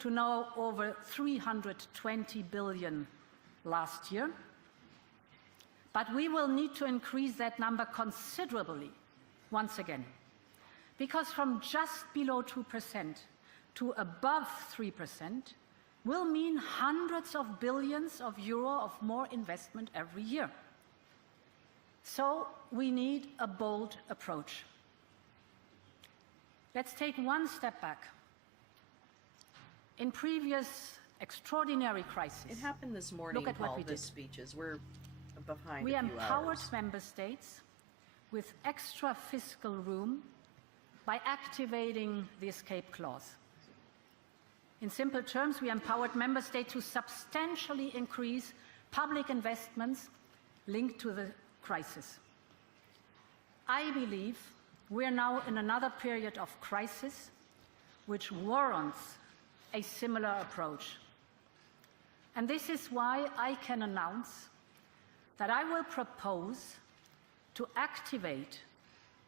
to now over 320 billion last year. But we will need to increase that number considerably once again, because from just below 2% to above 3% will mean hundreds of billions of euro of more investment every year. So we need a bold approach. Let's take one step back. In previous extraordinary crises, It happened this morning. Look at what all we the did. speeches. We're behind. we a few empowered hours. member states with extra fiscal room by activating the escape clause. In simple terms, we empowered member states to substantially increase public investments linked to the crisis. I believe we are now in another period of crisis which warrants a similar approach. And this is why I can announce that I will propose to activate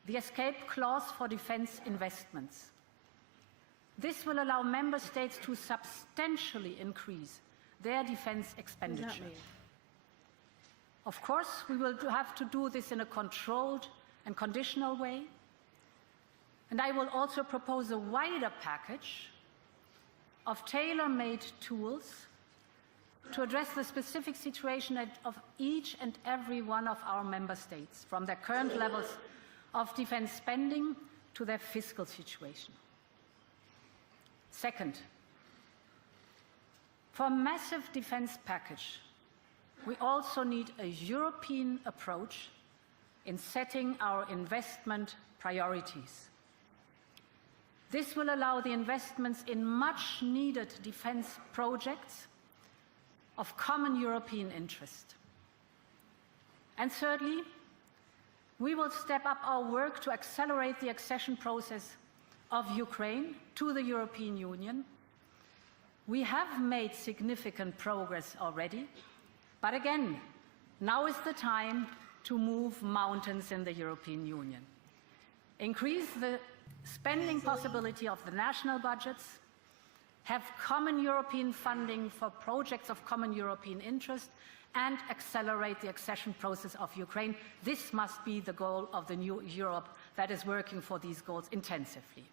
the escape clause for defense investments. This will allow member states to substantially increase their defense What does expenditure. that mean? Of course, we will have to do this in a controlled and conditional way. And I will also propose a wider package of tailor-made tools to address the specific situation of each and every one of our member states, from their current levels of defense spending to their fiscal situation. Second, for a massive defense package, we also need a European approach in setting our investment priorities. This will allow the investments in much-needed defense projects of common European interest. And thirdly, we will step up our work to accelerate the accession process of Ukraine to the European Union. We have made significant progress already, but again, now is the time to move mountains in the European Union. Increase the spending possibility of the national budgets, have common European funding for projects of common European interest, and accelerate the accession process of Ukraine. This must be the goal of the new Europe that is working for these goals intensively.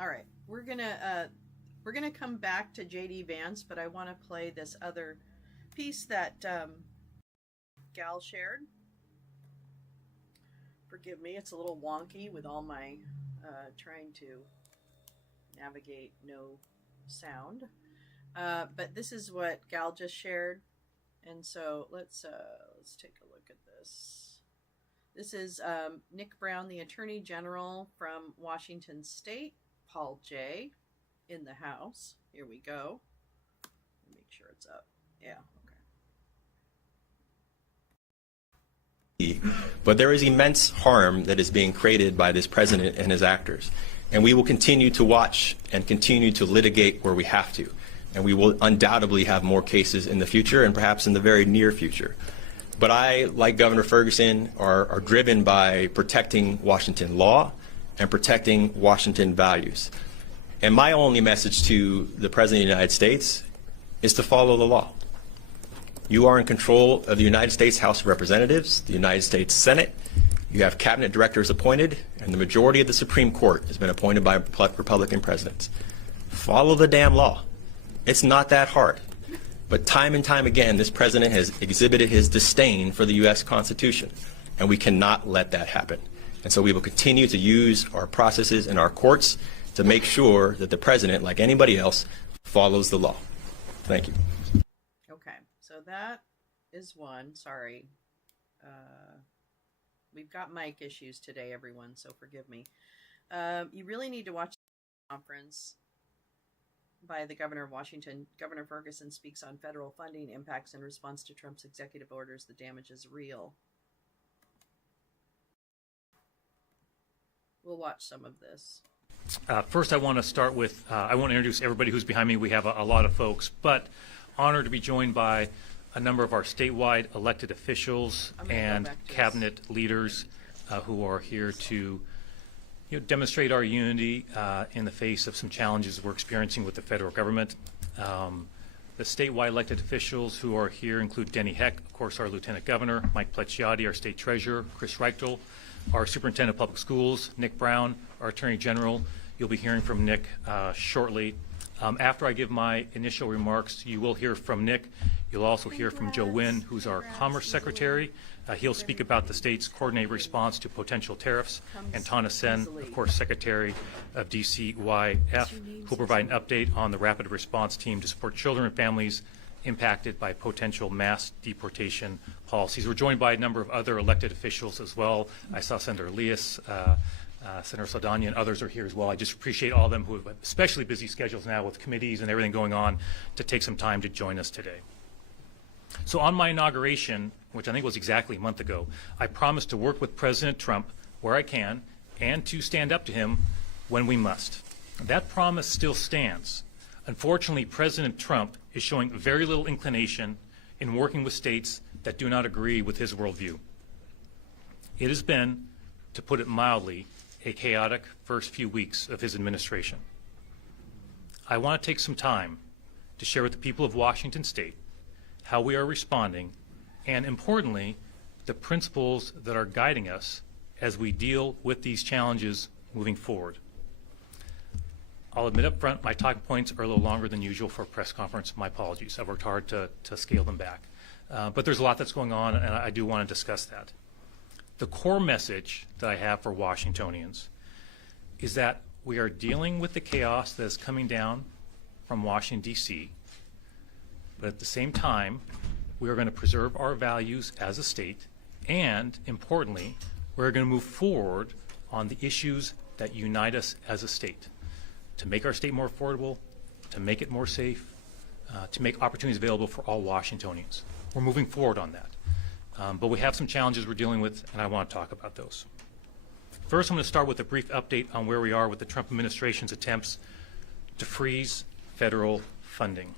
All right, we're gonna come back to JD Vance, but I want to play this other piece that Gal shared. Forgive me, it's a little wonky with all my trying to navigate no sound. But this is what Gal just shared, and so let's take a look at this. This is Nick Brown, the Attorney General from Washington State. Paul J. in the House. Here we go. Make sure it's up. Yeah. But there is immense harm that is being created by this president and his actors. And we will continue to watch and continue to litigate where we have to. And we will undoubtedly have more cases in the future and perhaps in the very near future. But I, like Governor Ferguson, are driven by protecting Washington law and protecting Washington values. And my only message to the President of the United States is to follow the law. You are in control of the United States House of Representatives, the United States Senate. You have cabinet directors appointed, and the majority of the Supreme Court has been appointed by Republican presidents. Follow the damn law. It's not that hard. But time and time again, this president has exhibited his disdain for the U.S. Constitution, and we cannot let that happen. And so we will continue to use our processes and our courts to make sure that the president, like anybody else, follows the law. Thank you. Okay, so that is one. Sorry. We've got mic issues today, everyone, so forgive me. You really need to watch the conference by the governor of Washington. Governor Ferguson speaks on federal funding impacts in response to Trump's executive orders. The damage is real. We'll watch some of this. First, I want to start with, I want to introduce everybody who's behind me. We have a lot of folks, but honored to be joined by a number of our statewide elected officials and cabinet leaders who are here to demonstrate our unity in the face of some challenges we're experiencing with the federal government. The statewide elected officials who are here include Denny Heck, of course, our Lieutenant Governor, Mike Plecciati, our State Treasurer, Chris Reichtel, our Superintendent of Public Schools, Nick Brown, our Attorney General. You'll be hearing from Nick shortly. After I give my initial remarks, you will hear from Nick. You'll also hear from Joe Wynn, who's our Commerce Secretary. He'll speak about the state's coordinated response to potential tariffs. And Tana Sen, of course, Secretary of DCYF, who will provide an update on the rapid response team to support children and families impacted by potential mass deportation policies. We're joined by a number of other elected officials as well. I saw Senator Elias, Senator Saldana, and others are here as well. I just appreciate all of them who have especially busy schedules now with committees and everything going on to take some time to join us today. So on my inauguration, which I think was exactly a month ago, I promised to work with President Trump where I can and to stand up to him when we must. That promise still stands. Unfortunately, President Trump is showing very little inclination in working with states that do not agree with his worldview. It has been, to put it mildly, a chaotic first few weeks of his administration. I want to take some time to share with the people of Washington State how we are responding, and importantly, the principles that are guiding us as we deal with these challenges moving forward. I'll admit up front, my talking points are a little longer than usual for a press conference. My apologies. I've worked hard to scale them back. But there's a lot that's going on, and I do want to discuss that. The core message that I have for Washingtonians is that we are dealing with the chaos that is coming down from Washington, D.C., but at the same time, we are going to preserve our values as a state, and importantly, we're going to move forward on the issues that unite us as a state, to make our state more affordable, to make it more safe, to make opportunities available for all Washingtonians. We're moving forward on that. But we have some challenges we're dealing with, and I want to talk about those. First, I'm going to start with a brief update on where we are with the Trump administration's attempts to freeze federal funding.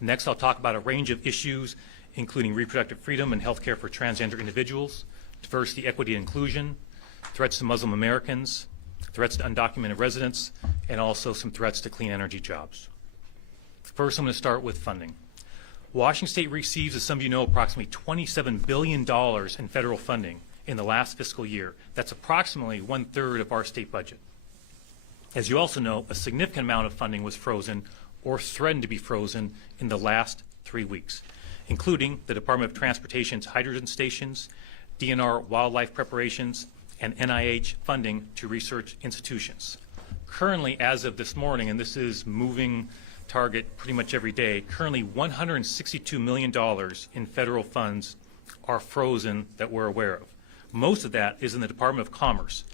Next, I'll talk about a range of issues, including reproductive freedom and health care for transgender individuals, diversity, equity, and inclusion, threats to Muslim Americans, threats to undocumented residents, and also some threats to clean energy jobs. First, I'm going to start with funding. Washington State receives, as some of you know, approximately $27 billion in federal funding in the last fiscal year. That's approximately 1/3 of our state budget. As you also know, a significant amount of funding was frozen or threatened to be frozen in the last 3 weeks, including the Department of Transportation's hydrogen stations, DNR wildlife preparations, and NIH funding to research institutions. Currently, as of this morning, and this is moving target pretty much every day, currently $162 million in federal funds are frozen that we're aware of. Most of that is in the Department of Commerce,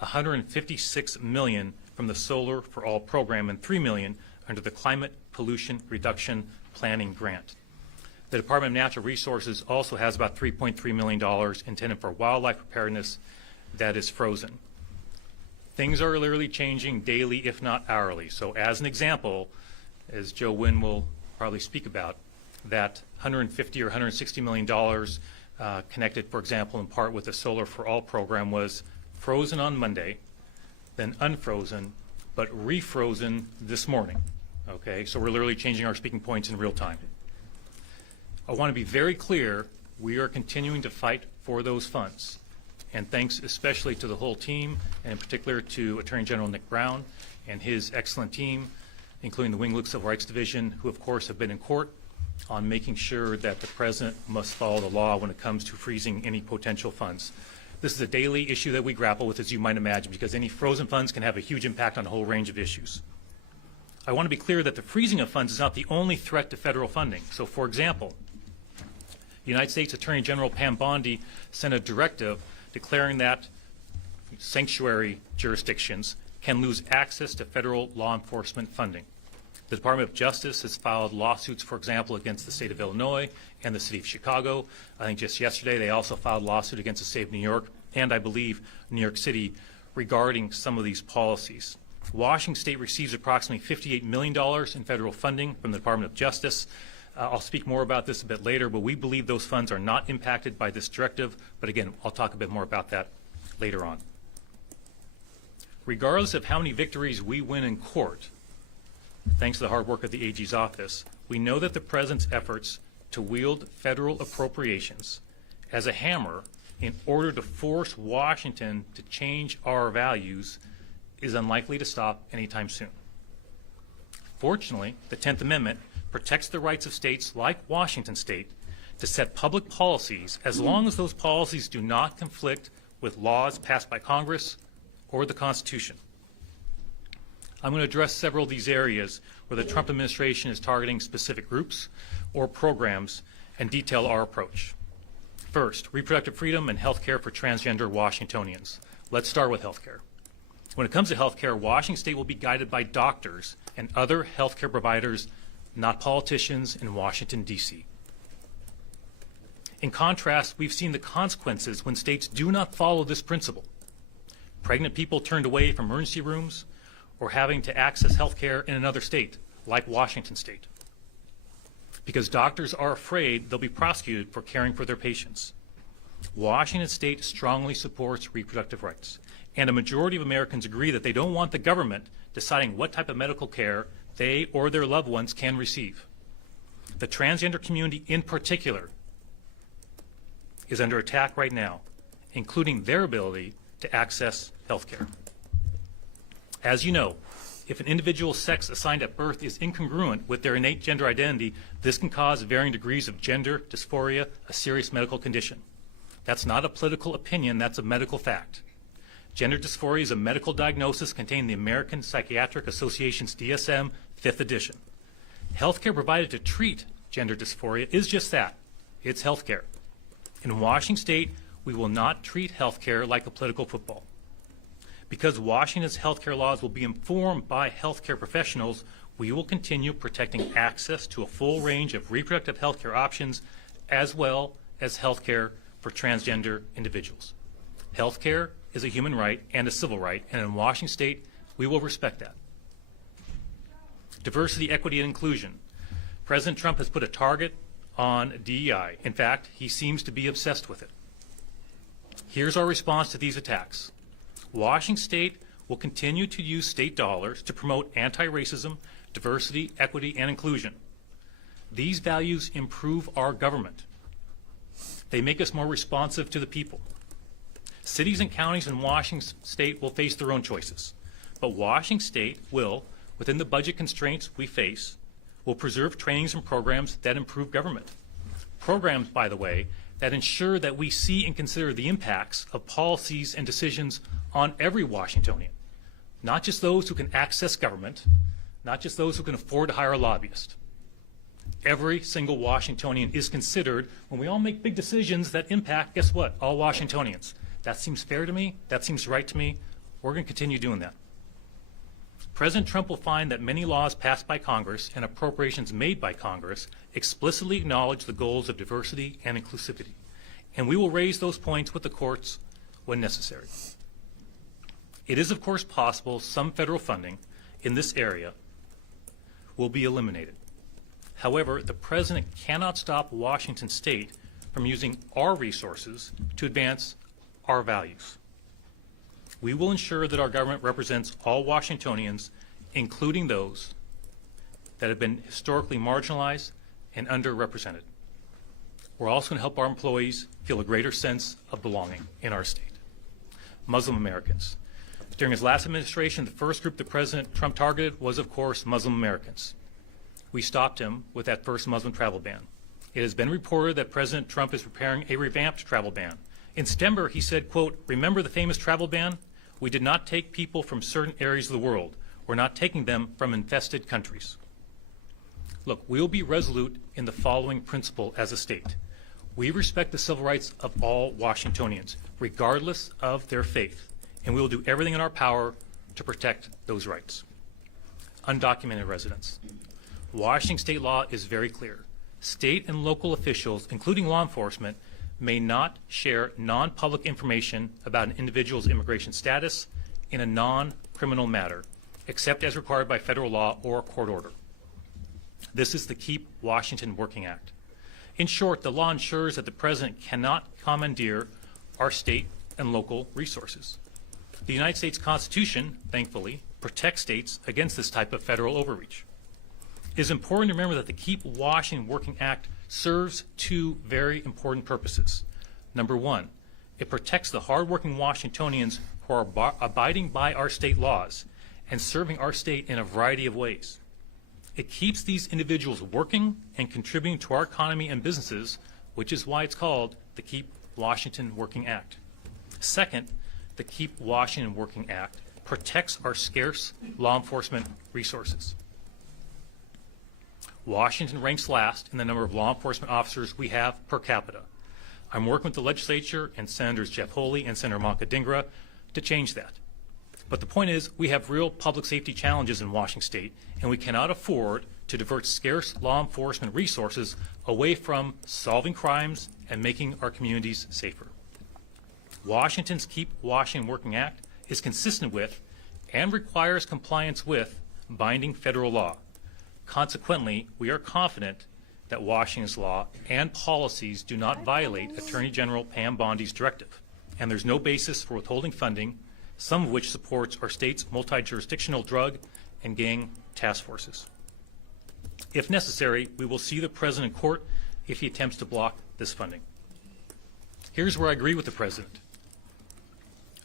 $156 million from the Solar for All program and $3 million under the Climate Pollution Reduction Planning Grant. The Department of Natural Resources also has about $3.3 million intended for wildlife preparedness that is frozen. Things are literally changing daily, if not hourly. So as an example, as Joe Wynn will probably speak about, that $150 or $160 million connected, for example, in part with the Solar for All program was frozen on Monday, then unfrozen, but refrozen this morning. Okay, so we're literally changing our speaking points in real time. I want to be very clear, we are continuing to fight for those funds. And thanks especially to the whole team, and in particular to Attorney General Nick Brown and his excellent team, including the Wing Luke Civil Rights Division, who of course have been in court on making sure that the President must follow the law when it comes to freezing any potential funds. This is a daily issue that we grapple with, as you might imagine, because any frozen funds can have a huge impact on a whole range of issues. I want to be clear that the freezing of funds is not the only threat to federal funding. So, for example, United States Attorney General Pam Bondi sent a directive declaring that sanctuary jurisdictions can lose access to federal law enforcement funding. The Department of Justice has filed lawsuits, for example, against the state of Illinois and the city of Chicago. I think just yesterday they also filed a lawsuit against the state of New York and, I believe, New York City regarding some of these policies. Washington State receives approximately $58 million in federal funding from the Department of Justice. I'll speak more about this a bit later, but we believe those funds are not impacted by this directive. But again, I'll talk a bit more about that later on. Regardless of how many victories we win in court, thanks to the hard work of the AG's office, we know that the President's efforts to wield federal appropriations as a hammer in order to force Washington to change our values is unlikely to stop anytime soon. Fortunately, the 10th Amendment protects the rights of states like Washington State to set public policies as long as those policies do not conflict with laws passed by Congress or the Constitution. I'm going to address several of these areas where the Trump administration is targeting specific groups or programs and detail our approach. First, reproductive freedom and health care for transgender Washingtonians. Let's start with health care. When it comes to health care, Washington State will be guided by doctors and other health care providers, not politicians in Washington, D.C. In contrast, we've seen the consequences when states do not follow this principle. Pregnant people turned away from emergency rooms or having to access health care in another state, like Washington State, because doctors are afraid they'll be prosecuted for caring for their patients. Washington State strongly supports reproductive rights, and a majority of Americans agree that they don't want the government deciding what type of medical care they or their loved ones can receive. The transgender community in particular is under attack right now, including their ability to access health care. As you know, if an individual's sex assigned at birth is incongruent with their innate gender identity, this can cause varying degrees of gender dysphoria, a serious medical condition. That's not a political opinion, that's a medical fact. Gender dysphoria is a medical diagnosis contained in the American Psychiatric Association's DSM 5th edition. Healthcare provided to treat gender dysphoria is just that. It's healthcare. In Washington State, we will not treat healthcare like a political football. Because Washington's healthcare laws will be informed by healthcare professionals, we will continue protecting access to a full range of reproductive healthcare options as well as healthcare for transgender individuals. Healthcare is a human right and a civil right, and in Washington State, we will respect that. Diversity, equity, and inclusion. President Trump has put a target on DEI. In fact, he seems to be obsessed with it. Here's our response to these attacks. Washington State will continue to use state dollars to promote anti-racism, diversity, equity, and inclusion. These values improve our government. They make us more responsive to the people. Cities and counties in Washington State will face their own choices, but Washington State will, within the budget constraints we face, will preserve trainings and programs that improve government. Programs, by the way, that ensure that we see and consider the impacts of policies and decisions on every Washingtonian, not just those who can access government, not just those who can afford to hire a lobbyist. Every single Washingtonian is considered when we all make big decisions that impact, guess what, all Washingtonians. That seems fair to me, that seems right to me, we're going to continue doing that. President Trump will find that many laws passed by Congress and appropriations made by Congress explicitly acknowledge the goals of diversity and inclusivity, and we will raise those points with the courts when necessary. It is, of course, possible some federal funding in this area will be eliminated. However, the President cannot stop Washington State from using our resources to advance our values. We will ensure that our government represents all Washingtonians, including those that have been historically marginalized and underrepresented. We're also going to help our employees feel a greater sense of belonging in our state. Muslim Americans. During his last administration, the first group that President Trump targeted was, of course, Muslim Americans. We stopped him with that first Muslim travel ban. It has been reported that President Trump is preparing a revamped travel ban. In September, he said, quote, "Remember the famous travel ban? We did not take people from certain areas of the world. We're not taking them from infested countries." Look, we'll be resolute in the following principle as a state. We respect the civil rights of all Washingtonians, regardless of their faith, and we will do everything in our power to protect those rights. Undocumented residents. Washington state law is very clear. State and local officials, including law enforcement, may not share non-public information about an individual's immigration status in a non-criminal matter, except as required by federal law or court order. This is the Keep Washington Working Act. In short, the law ensures that the President cannot commandeer our state and local resources. The United States Constitution, thankfully, protects states against this type of federal overreach. It is important to remember that the Keep Washington Working Act serves two very important purposes. Number one, it protects the hardworking Washingtonians who are abiding by our state laws and serving our state in a variety of ways. It keeps these individuals working and contributing to our economy and businesses, which is why it's called the Keep Washington Working Act. Second, the Keep Washington Working Act protects our scarce law enforcement resources. Washington ranks last in the number of law enforcement officers we have per capita. I'm working with the legislature and Senators Jeff Holey and Senator Manka Dhingra to change that. But the point is, we have real public safety challenges in Washington State, and we cannot afford to divert scarce law enforcement resources away from solving crimes and making our communities safer. Washington's Keep Washington Working Act is consistent with and requires compliance with binding federal law. Consequently, we are confident that Washington's law and policies do not violate Attorney General Pam Bondi's directive, and there's no basis for withholding funding, some of which supports our state's multi-jurisdictional drug and gang task forces. If necessary, we will see the President in court if he attempts to block this funding. Here's where I agree with the President.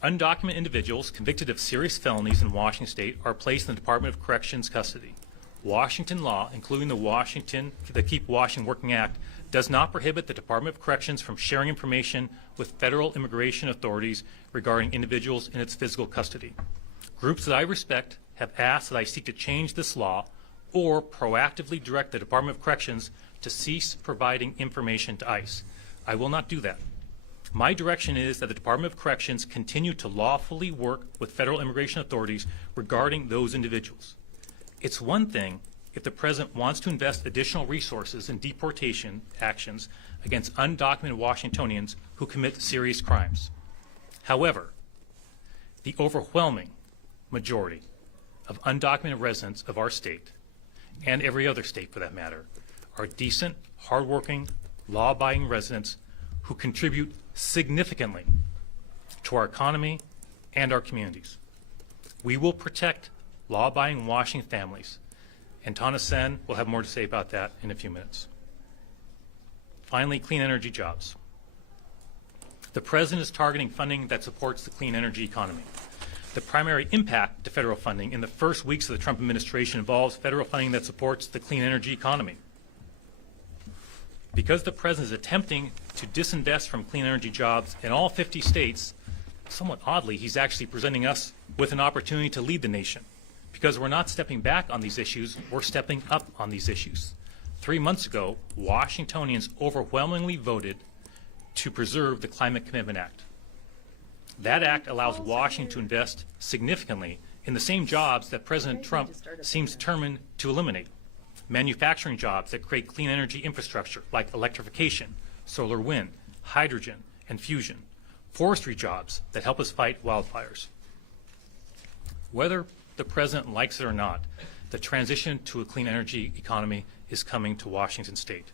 Undocumented individuals convicted of serious felonies in Washington State are placed in the Department of Corrections custody. Washington law, including the Keep Washington Working Act, does not prohibit the Department of Corrections from sharing information with federal immigration authorities regarding individuals in its physical custody. Groups that I respect have asked that I seek to change this law or proactively direct the Department of Corrections to cease providing information to ICE. I will not do that. My direction is that the Department of Corrections continue to lawfully work with federal immigration authorities regarding those individuals. It's one thing if the President wants to invest additional resources in deportation actions against undocumented Washingtonians who commit serious crimes. However, the overwhelming majority of undocumented residents of our state, and every other state for that matter, are decent, hardworking, law-abiding residents who contribute significantly to our economy and our communities. We will protect law-abiding Washington families, and Tana Sen will have more to say about that in a few minutes. Finally, clean energy jobs. The President is targeting funding that supports the clean energy economy. The primary impact to federal funding in the first weeks of the Trump administration involves federal funding that supports the clean energy economy. Because the President is attempting to disinvest from clean energy jobs in all 50 states, somewhat oddly, he's actually presenting us with an opportunity to lead the nation. Because we're not stepping back on these issues, we're stepping up on these issues. 3 months ago, Washingtonians overwhelmingly voted to preserve the Climate Commitment Act. That act allows Washington to invest significantly in the same jobs that President Trump seems determined to eliminate. Manufacturing jobs that create clean energy infrastructure like electrification, solar wind, hydrogen, and fusion. Forestry jobs that help us fight wildfires. Whether the President likes it or not, the transition to a clean energy economy is coming to Washington State.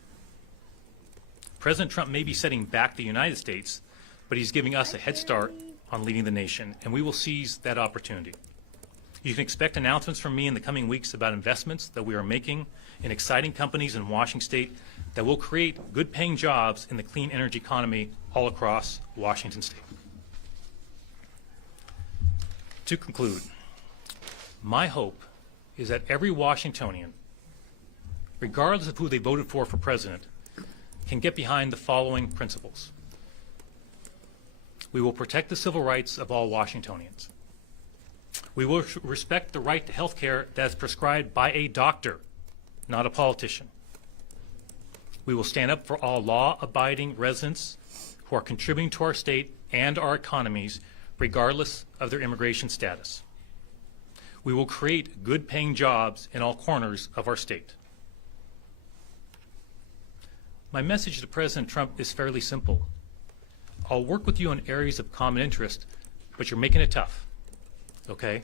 President Trump may be setting back the United States, but he's giving us a head start on leading the nation, and we will seize that opportunity. You can expect announcements from me in the coming weeks about investments that we are making in exciting companies in Washington State that will create good-paying jobs in the clean energy economy all across Washington State. To conclude, my hope is that every Washingtonian, regardless of who they voted for president, can get behind the following principles. We will protect the civil rights of all Washingtonians. We will respect the right to health care that is prescribed by a doctor, not a politician. We will stand up for all law-abiding residents who are contributing to our state and our economies, regardless of their immigration status. We will create good-paying jobs in all corners of our state. My message to President Trump is fairly simple. I'll work with you on areas of common interest, but you're making it tough, okay?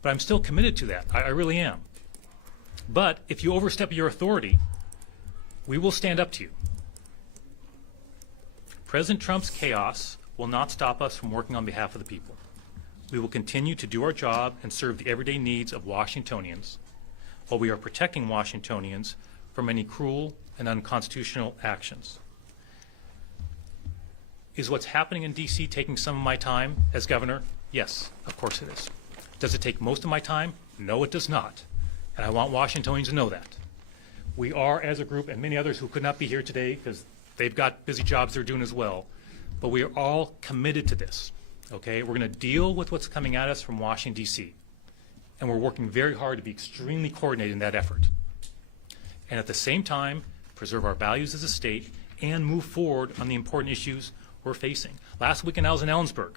But I'm still committed to that. I really am. But if you overstep your authority, we will stand up to you. President Trump's chaos will not stop us from working on behalf of the people. We will continue to do our job and serve the everyday needs of Washingtonians while we are protecting Washingtonians from any cruel and unconstitutional actions. Is what's happening in D.C. taking some of my time as governor? Yes, of course it is. Does it take most of my time? No, it does not. And I want Washingtonians to know that. We are, as a group, and many others who could not be here today because they've got busy jobs they're doing as well, but we are all committed to this, okay? We're going to deal with what's coming at us from Washington, D.C., and we're working very hard to be extremely coordinated in that effort. And at the same time, preserve our values as a state and move forward on the important issues we're facing. Last weekend I was in Ellensburg,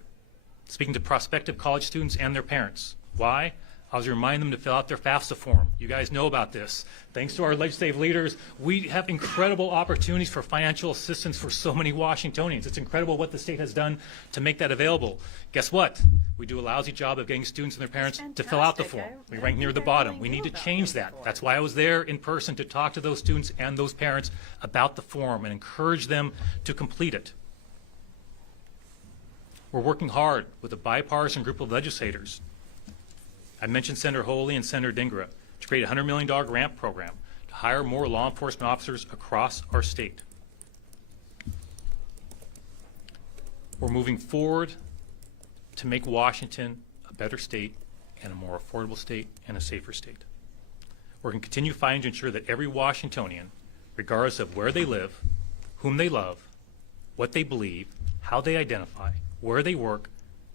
speaking to prospective college students and their parents. Why? I was reminding them to fill out their FAFSA form. You guys know about this. Thanks to our legislative leaders, we have incredible opportunities for financial assistance for so many Washingtonians. It's incredible what the state has done to make that available. Guess what? We do a lousy job of getting students and their parents to fill out the form. We rank near the bottom. We need to change that. That's why I was there in person to talk to those students and those parents about the form and encourage them to complete it. We're working hard with a bipartisan group of legislators. I mentioned Senator Holy and Senator Dingra to create a $100 million grant program to hire more law enforcement officers across our state. We're moving forward to make Washington a better state and a more affordable state and a safer state. We're going to continue fighting to ensure that every Washingtonian, regardless of where they live, whom they love, what they believe, how they identify, where they work,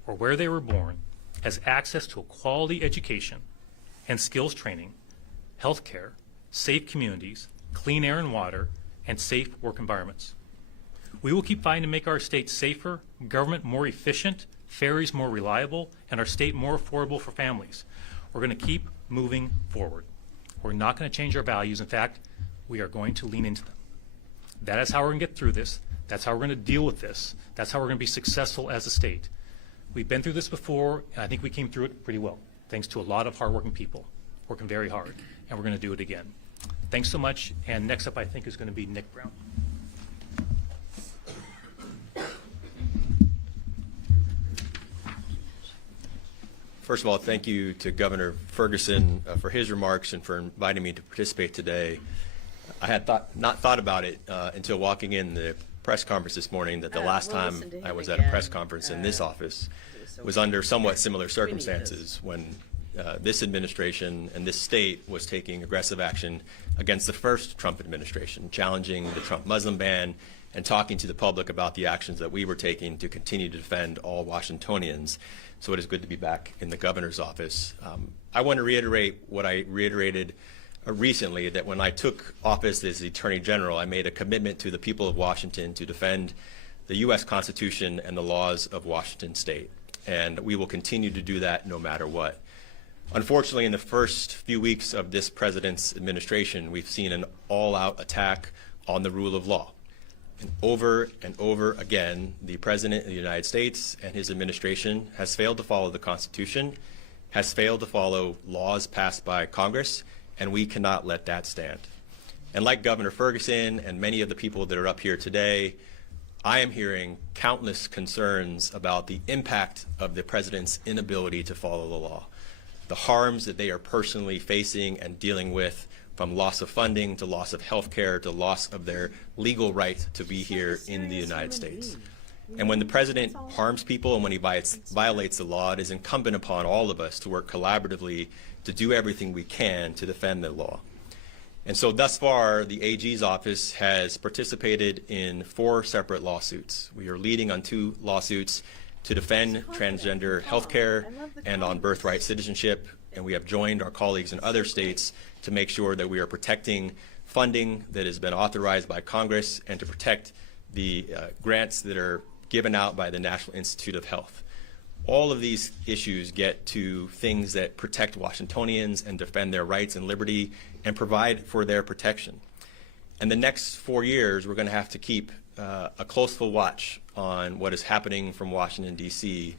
or where they were born, has access to a quality education and skills training, health care, safe communities, clean air and water, and safe work environments. We will keep fighting to make our state safer, government more efficient, ferries more reliable, and our state more affordable for families. We're going to keep moving forward. We're not going to change our values. In fact, we are going to lean into them. That is how we're going to get through this. That's how we're going to deal with this. That's how we're going to be successful as a state. We've been through this before, and I think we came through it pretty well, thanks to a lot of hardworking people working very hard, and we're going to do it again. Thanks so much, and next up I think is going to be Nick Brown. First of all, thank you to Governor Ferguson for his remarks and for inviting me to participate today. I had not thought about it until walking in the press conference this morning that the last time I was at a press conference in this office was under somewhat similar circumstances when this administration and this state was taking aggressive action against the first Trump administration, challenging the Trump Muslim ban and talking to the public about the actions that we were taking to continue to defend all Washingtonians. So it is good to be back in the governor's office. I want to reiterate what I reiterated recently, that when I took office as the Attorney General, I made a commitment to the people of Washington to defend the U.S. Constitution and the laws of Washington State. And we will continue to do that no matter what. Unfortunately, in the first few weeks of this president's administration, we've seen an all-out attack on the rule of law. And over again, the President of the United States and his administration has failed to follow the Constitution, has failed to follow laws passed by Congress, and we cannot let that stand. And like Governor Ferguson and many of the people that are up here today, I am hearing countless concerns about the impact of the president's inability to follow the law, the harms that they are personally facing and dealing with, from loss of funding to loss of health care to loss of their legal right to be here in the United States. And when the president harms people and when he violates the law, it is incumbent upon all of us to work collaboratively to do everything we can to defend the law. And so thus far, the AG's office has participated in 4 separate lawsuits. We are leading on 2 lawsuits to defend transgender health care and on birthright citizenship. And we have joined our colleagues in other states to make sure that we are protecting funding that has been authorized by Congress and to protect the grants that are given out by the National Institute of Health. All of these issues get to things that protect Washingtonians and defend their rights and liberty and provide for their protection. And the next 4 years, we're going to have to keep a closeful watch on what is happening from Washington, D.C.,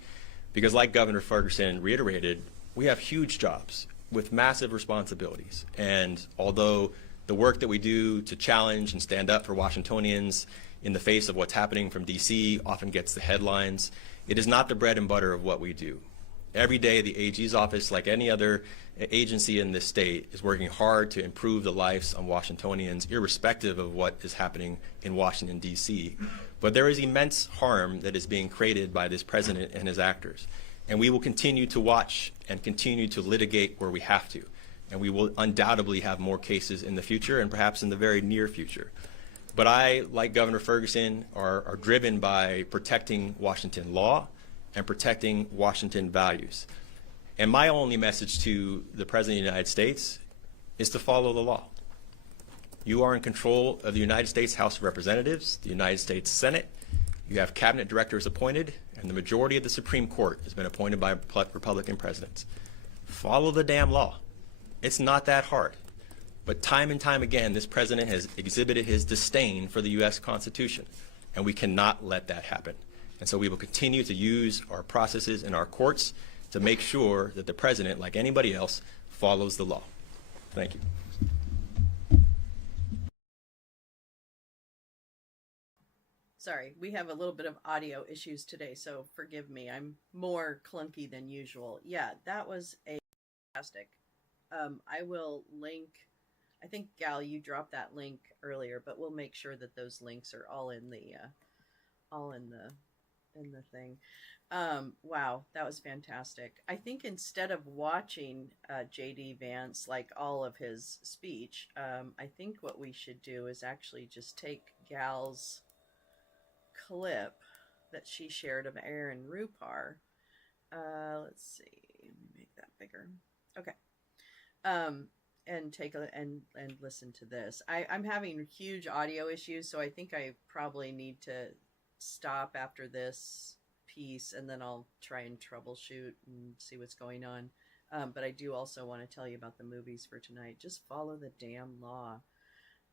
because like Governor Ferguson reiterated, we have huge jobs with massive responsibilities. And although the work that we do to challenge and stand up for Washingtonians in the face of what's happening from DC often gets the headlines, it is not the bread and butter of what we do. Every day, the AG's office, like any other agency in this state, is working hard to improve the lives of Washingtonians, irrespective of what is happening in Washington, D.C. But there is immense harm that is being created by this president and his actors. And we will continue to watch and continue to litigate where we have to. And we will undoubtedly have more cases in the future and perhaps in the very near future. But I, like Governor Ferguson, are driven by protecting Washington law and protecting Washington values. And my only message to the President of the United States is to follow the law. You are in control of the United States House of Representatives, the United States Senate. You have cabinet directors appointed, and the majority of the Supreme Court has been appointed by Republican presidents. Follow the damn law. It's not that hard. But time and time again, this president has exhibited his disdain for the U.S. Constitution, and we cannot let that happen. And so we will continue to use our processes in our courts to make sure that the president, like anybody else, follows the law. Thank you. Sorry, we have a little bit of audio issues today, so forgive me. I'm more clunky than usual. Yeah, that was a fantastic. I will link. I think Gal, you dropped that link earlier, but we'll make sure that those links are all in the thing. Wow, that was fantastic. I think instead of watching JD Vance, like all of his speech, I think what we should do is actually just take Gal's clip that she shared of Aaron Rupar. Let's see, let me make that bigger. Okay. And take and listen to this. I'm having huge audio issues, so I think I probably need to stop after this piece, and then I'll try and troubleshoot and see what's going on. But I do also want to tell you about the movies for tonight. Just follow the damn law.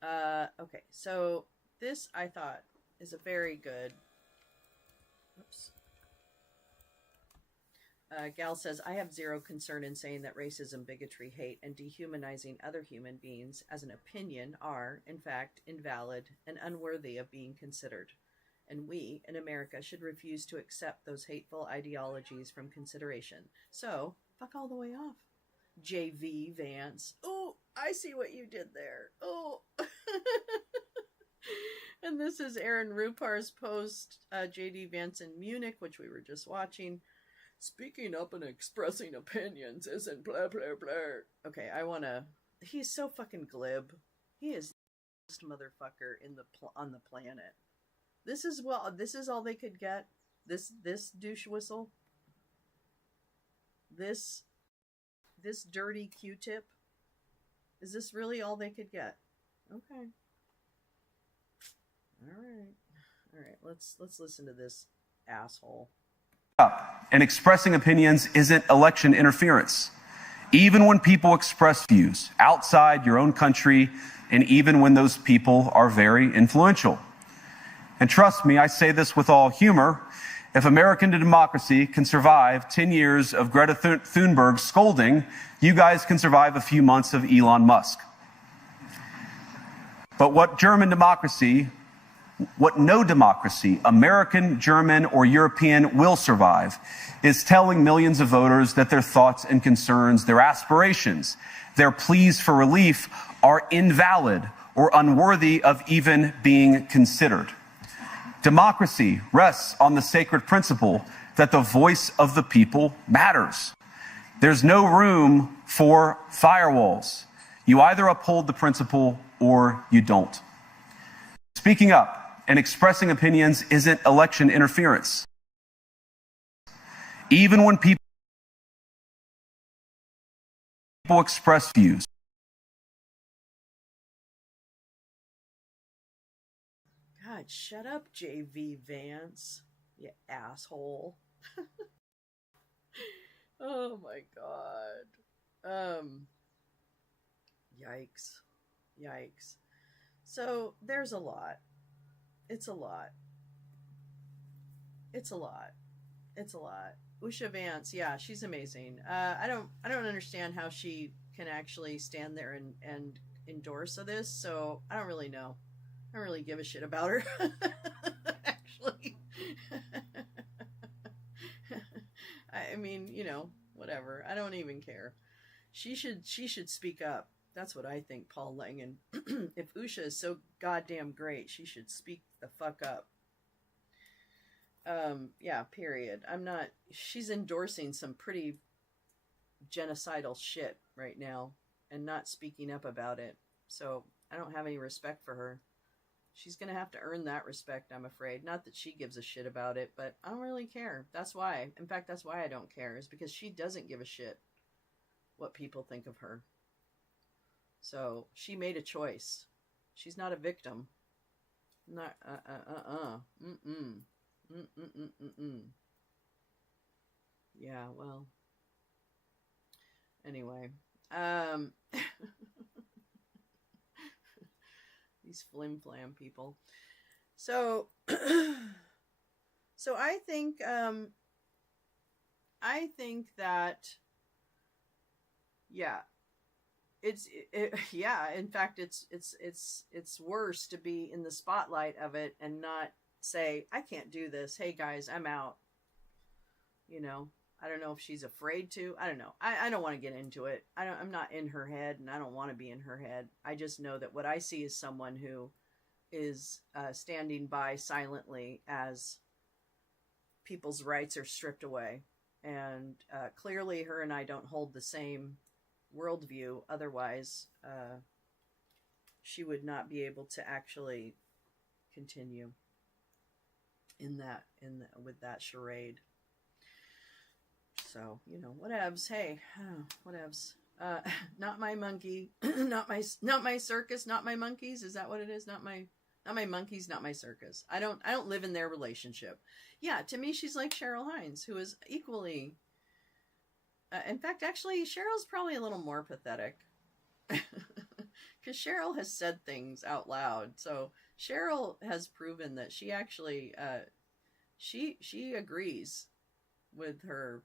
Okay, so this I thought is a very good. Oops. Gal says, I have zero concern in saying that racism, bigotry, hate, and dehumanizing other human beings as an opinion are, in fact, invalid and unworthy of being considered. And we, in America, should refuse to accept those hateful ideologies from consideration. So, fuck all the way off. J.V. Vance. Oh, I see what you did there. Oh. And this is Aaron Rupar's post, J.D. Vance in Munich, which we were just watching. Speaking up and expressing opinions isn't blah, blah, blah. Okay, he's so fucking glib. He is the best motherfucker on the planet. This is all they could get. This douche whistle. This dirty Q-tip. Is this really all they could get? Okay. All right. Let's listen to this asshole. And expressing opinions isn't election interference. Even when people express views outside your own country, and even when those people are very influential. And trust me, I say this with all humor, if American democracy can survive 10 years of Greta Thunberg scolding, you guys can survive a few months of Elon Musk. But what no democracy, American, German, or European, will survive is telling millions of voters that their thoughts and concerns, their aspirations, their pleas for relief are invalid or unworthy of even being considered. Democracy rests on the sacred principle that the voice of the people matters. There's no room for firewalls. You either uphold the principle or you don't. Speaking up and expressing opinions isn't election interference. Even when people express views. God, shut up, J.V. Vance, you asshole. Oh my God. Yikes. So there's a lot. It's a lot. Usha Vance, yeah, she's amazing. I don't understand how she can actually stand there and endorse this. So I don't really know. I don't really give a shit about her. Actually, I mean, whatever. I don't even care. She should speak up. That's what I think, Paul Langan. If Usha is so goddamn great, she should speak the fuck up. Yeah, period. She's endorsing some pretty genocidal shit right now and not speaking up about it. So I don't have any respect for her. She's going to have to earn that respect, I'm afraid. Not that she gives a shit about it, but I don't really care. That's why. In fact, that's why I don't care, is because she doesn't give a shit what people think of her. So she made a choice. She's not a victim. Not, Yeah, well. Anyway. These flim-flam people. So, so I think that, yeah, yeah, in fact, it's worse to be in the spotlight of it and not say, I can't do this. Hey guys, I'm out. I don't know if she's afraid to. I don't know. I don't want to get into it. I'm not in her head, and I don't want to be in her head. I just know that what I see is someone who is standing by silently as people's rights are stripped away. And clearly her and I don't hold the same worldview. Otherwise, she would not be able to actually continue with that charade. So, whatevs. Hey, whatevs. Not my monkey, not my circus, not my monkeys. Is that what it is? Not my monkeys, not my circus. I don't live in their relationship. Yeah, to me, she's like Cheryl Hines, who is equally. In fact, actually, Cheryl's probably a little more pathetic, because Cheryl has said things out loud. So Cheryl has proven that she actually she agrees with her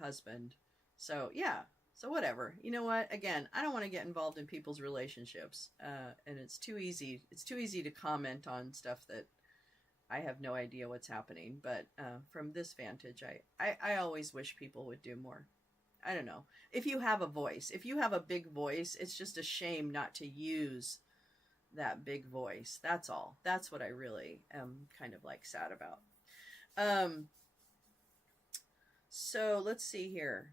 husband. So yeah. So whatever. You know what? Again, I don't want to get involved in people's relationships. And it's too easy. It's too easy to comment on stuff that I have no idea what's happening. But from this vantage, I always wish people would do more. I don't know. If you have a voice, if you have a big voice, it's just a shame not to use that big voice. That's all. That's what I really am kind of like sad about. So let's see here.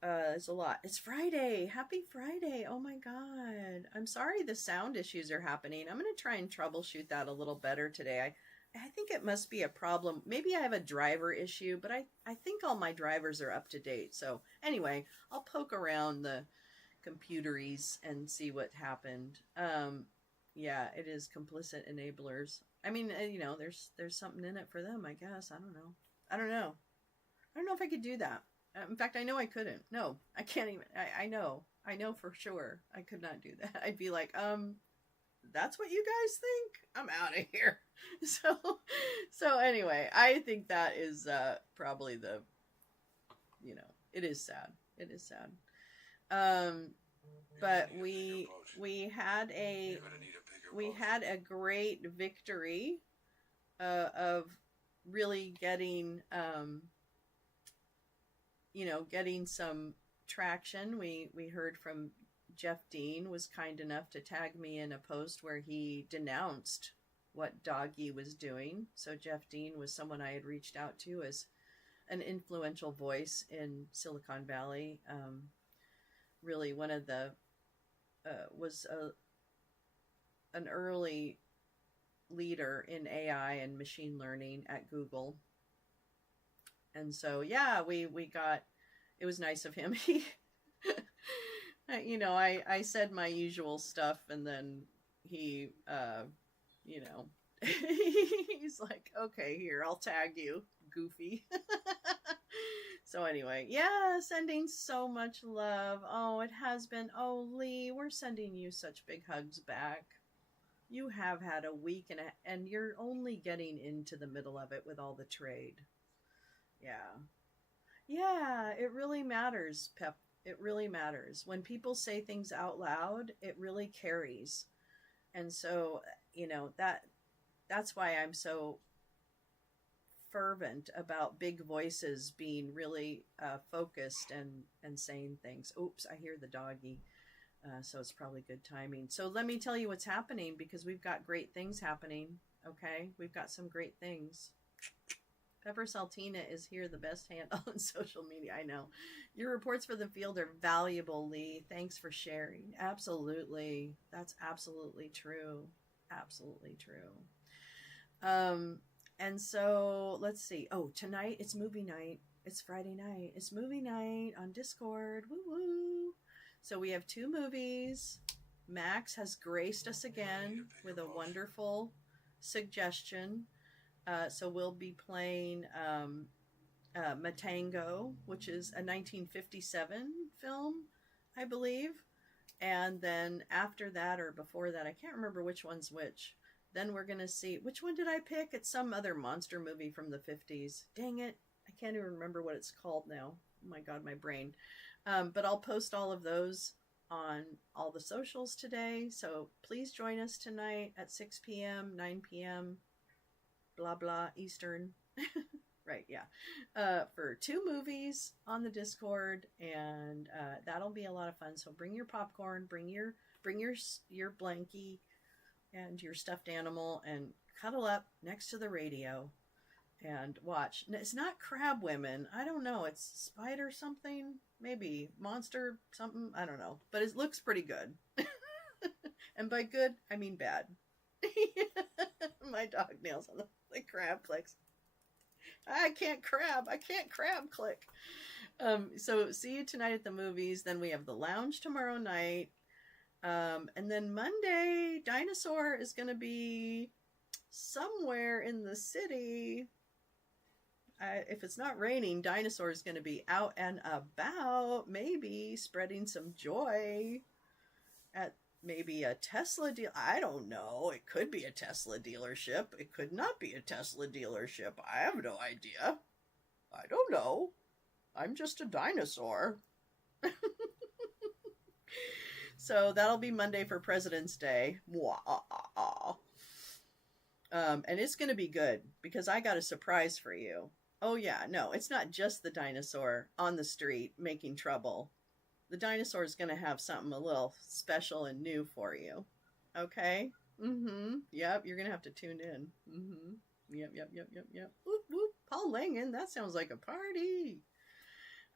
There's a lot. It's Friday. Happy Friday. Oh my God. I'm sorry the sound issues are happening. I'm going to try and troubleshoot that a little better today. I think it must be a problem. Maybe I have a driver issue, but I think all my drivers are up to date. So anyway, I'll poke around the computeries and see what happened. Yeah, it is complicit enablers. I mean, there's something in it for them, I guess. I don't know. I don't know if I could do that. In fact, I know I couldn't. No, I can't even. I know for sure I could not do that. I'd be like, that's what you guys think? I'm out of here. So anyway, I think that is probably the, it is sad. It is sad. But we had a great victory of really getting getting some traction. We heard from Jeff Dean was kind enough to tag me in a post where he denounced what Doggy was doing. So Jeff Dean was someone I had reached out to as an influential voice in Silicon Valley. Really one of the, was an early leader in AI and machine learning at Google. And so, yeah, we got, it was nice of him. He, I said my usual stuff, and then he, he's like, okay, here, I'll tag you, goofy. So anyway, yeah, sending so much love. Oh, it has been. Oh, Lee, we're sending you such big hugs back. You have had a week and you're only getting into the middle of it with all the trade. Yeah. Yeah, it really matters, Pep. It really matters. When people say things out loud, it really carries. And so, that's why I'm so fervent about big voices being really focused and saying things. Oops, I hear the doggy. So it's probably good timing. So let me tell you what's happening, because we've got great things happening. Okay, we've got some great things. Pepper Saltina is here, the best handle on social media. I know. Your reports for the field are valuable, Lee. Thanks for sharing. Absolutely. That's absolutely true. Absolutely true. And so let's see. Oh, tonight it's movie night. It's Friday night. It's movie night on Discord. Woo woo. So we have 2 movies. Max has graced us again with a wonderful suggestion. So we'll be playing Matango, which is a 1957 film, I believe. And then after that, or before that, I can't remember which one's which. Then we're going to see, which one did I pick? It's some other monster movie from the 50s. Dang it. I can't even remember what it's called now. Oh my God, my brain. But I'll post all of those on all the socials today. So please join us tonight at 6 p.m., 9 p.m., blah, blah, Eastern. Right, yeah. For 2 movies on the Discord, and that'll be a lot of fun. So bring your popcorn, bring your blankie and your stuffed animal, and cuddle up next to the radio and watch. It's not Crab Women. I don't know. It's Spider something, maybe Monster something. I don't know, but it looks pretty good. And by good, I mean bad. My dog nails on the crab clicks. I can't crab click. So see you tonight at the movies. Then we have the lounge tomorrow night. And then Monday, Dinosaur is going to be somewhere in the city. If it's not raining, Dinosaur is going to be out and about, maybe spreading some joy at maybe a Tesla deal. I don't know. It could be a Tesla dealership. It could not be a Tesla dealership. I have no idea. I don't know. I'm just a dinosaur. So that'll be Monday for President's Day. And it's going to be good, because I got a surprise for you. Oh yeah, no, it's not just the dinosaur on the street making trouble. The dinosaur is going to have something a little special and new for you. Okay? Yep, you're going to have to tune in. Yep. Whoop, whoop. Paul Langan, that sounds like a party.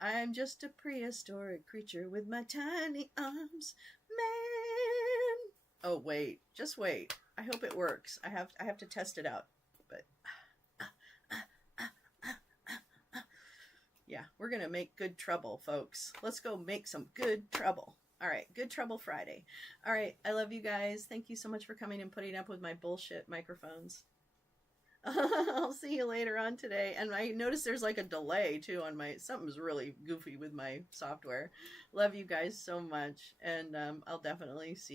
I'm just a prehistoric creature with my tiny arms, man. Oh, wait. Just wait. I hope it works. I have to test it out. But yeah, we're going to make good trouble, folks. Let's go make some good trouble. All right, Good Trouble Friday. All right, I love you guys. Thank you so much for coming and putting up with my bullshit microphones. I'll see you later on today. And I noticed there's like a delay too on something's really goofy with my software. Love you guys so much. And I'll definitely see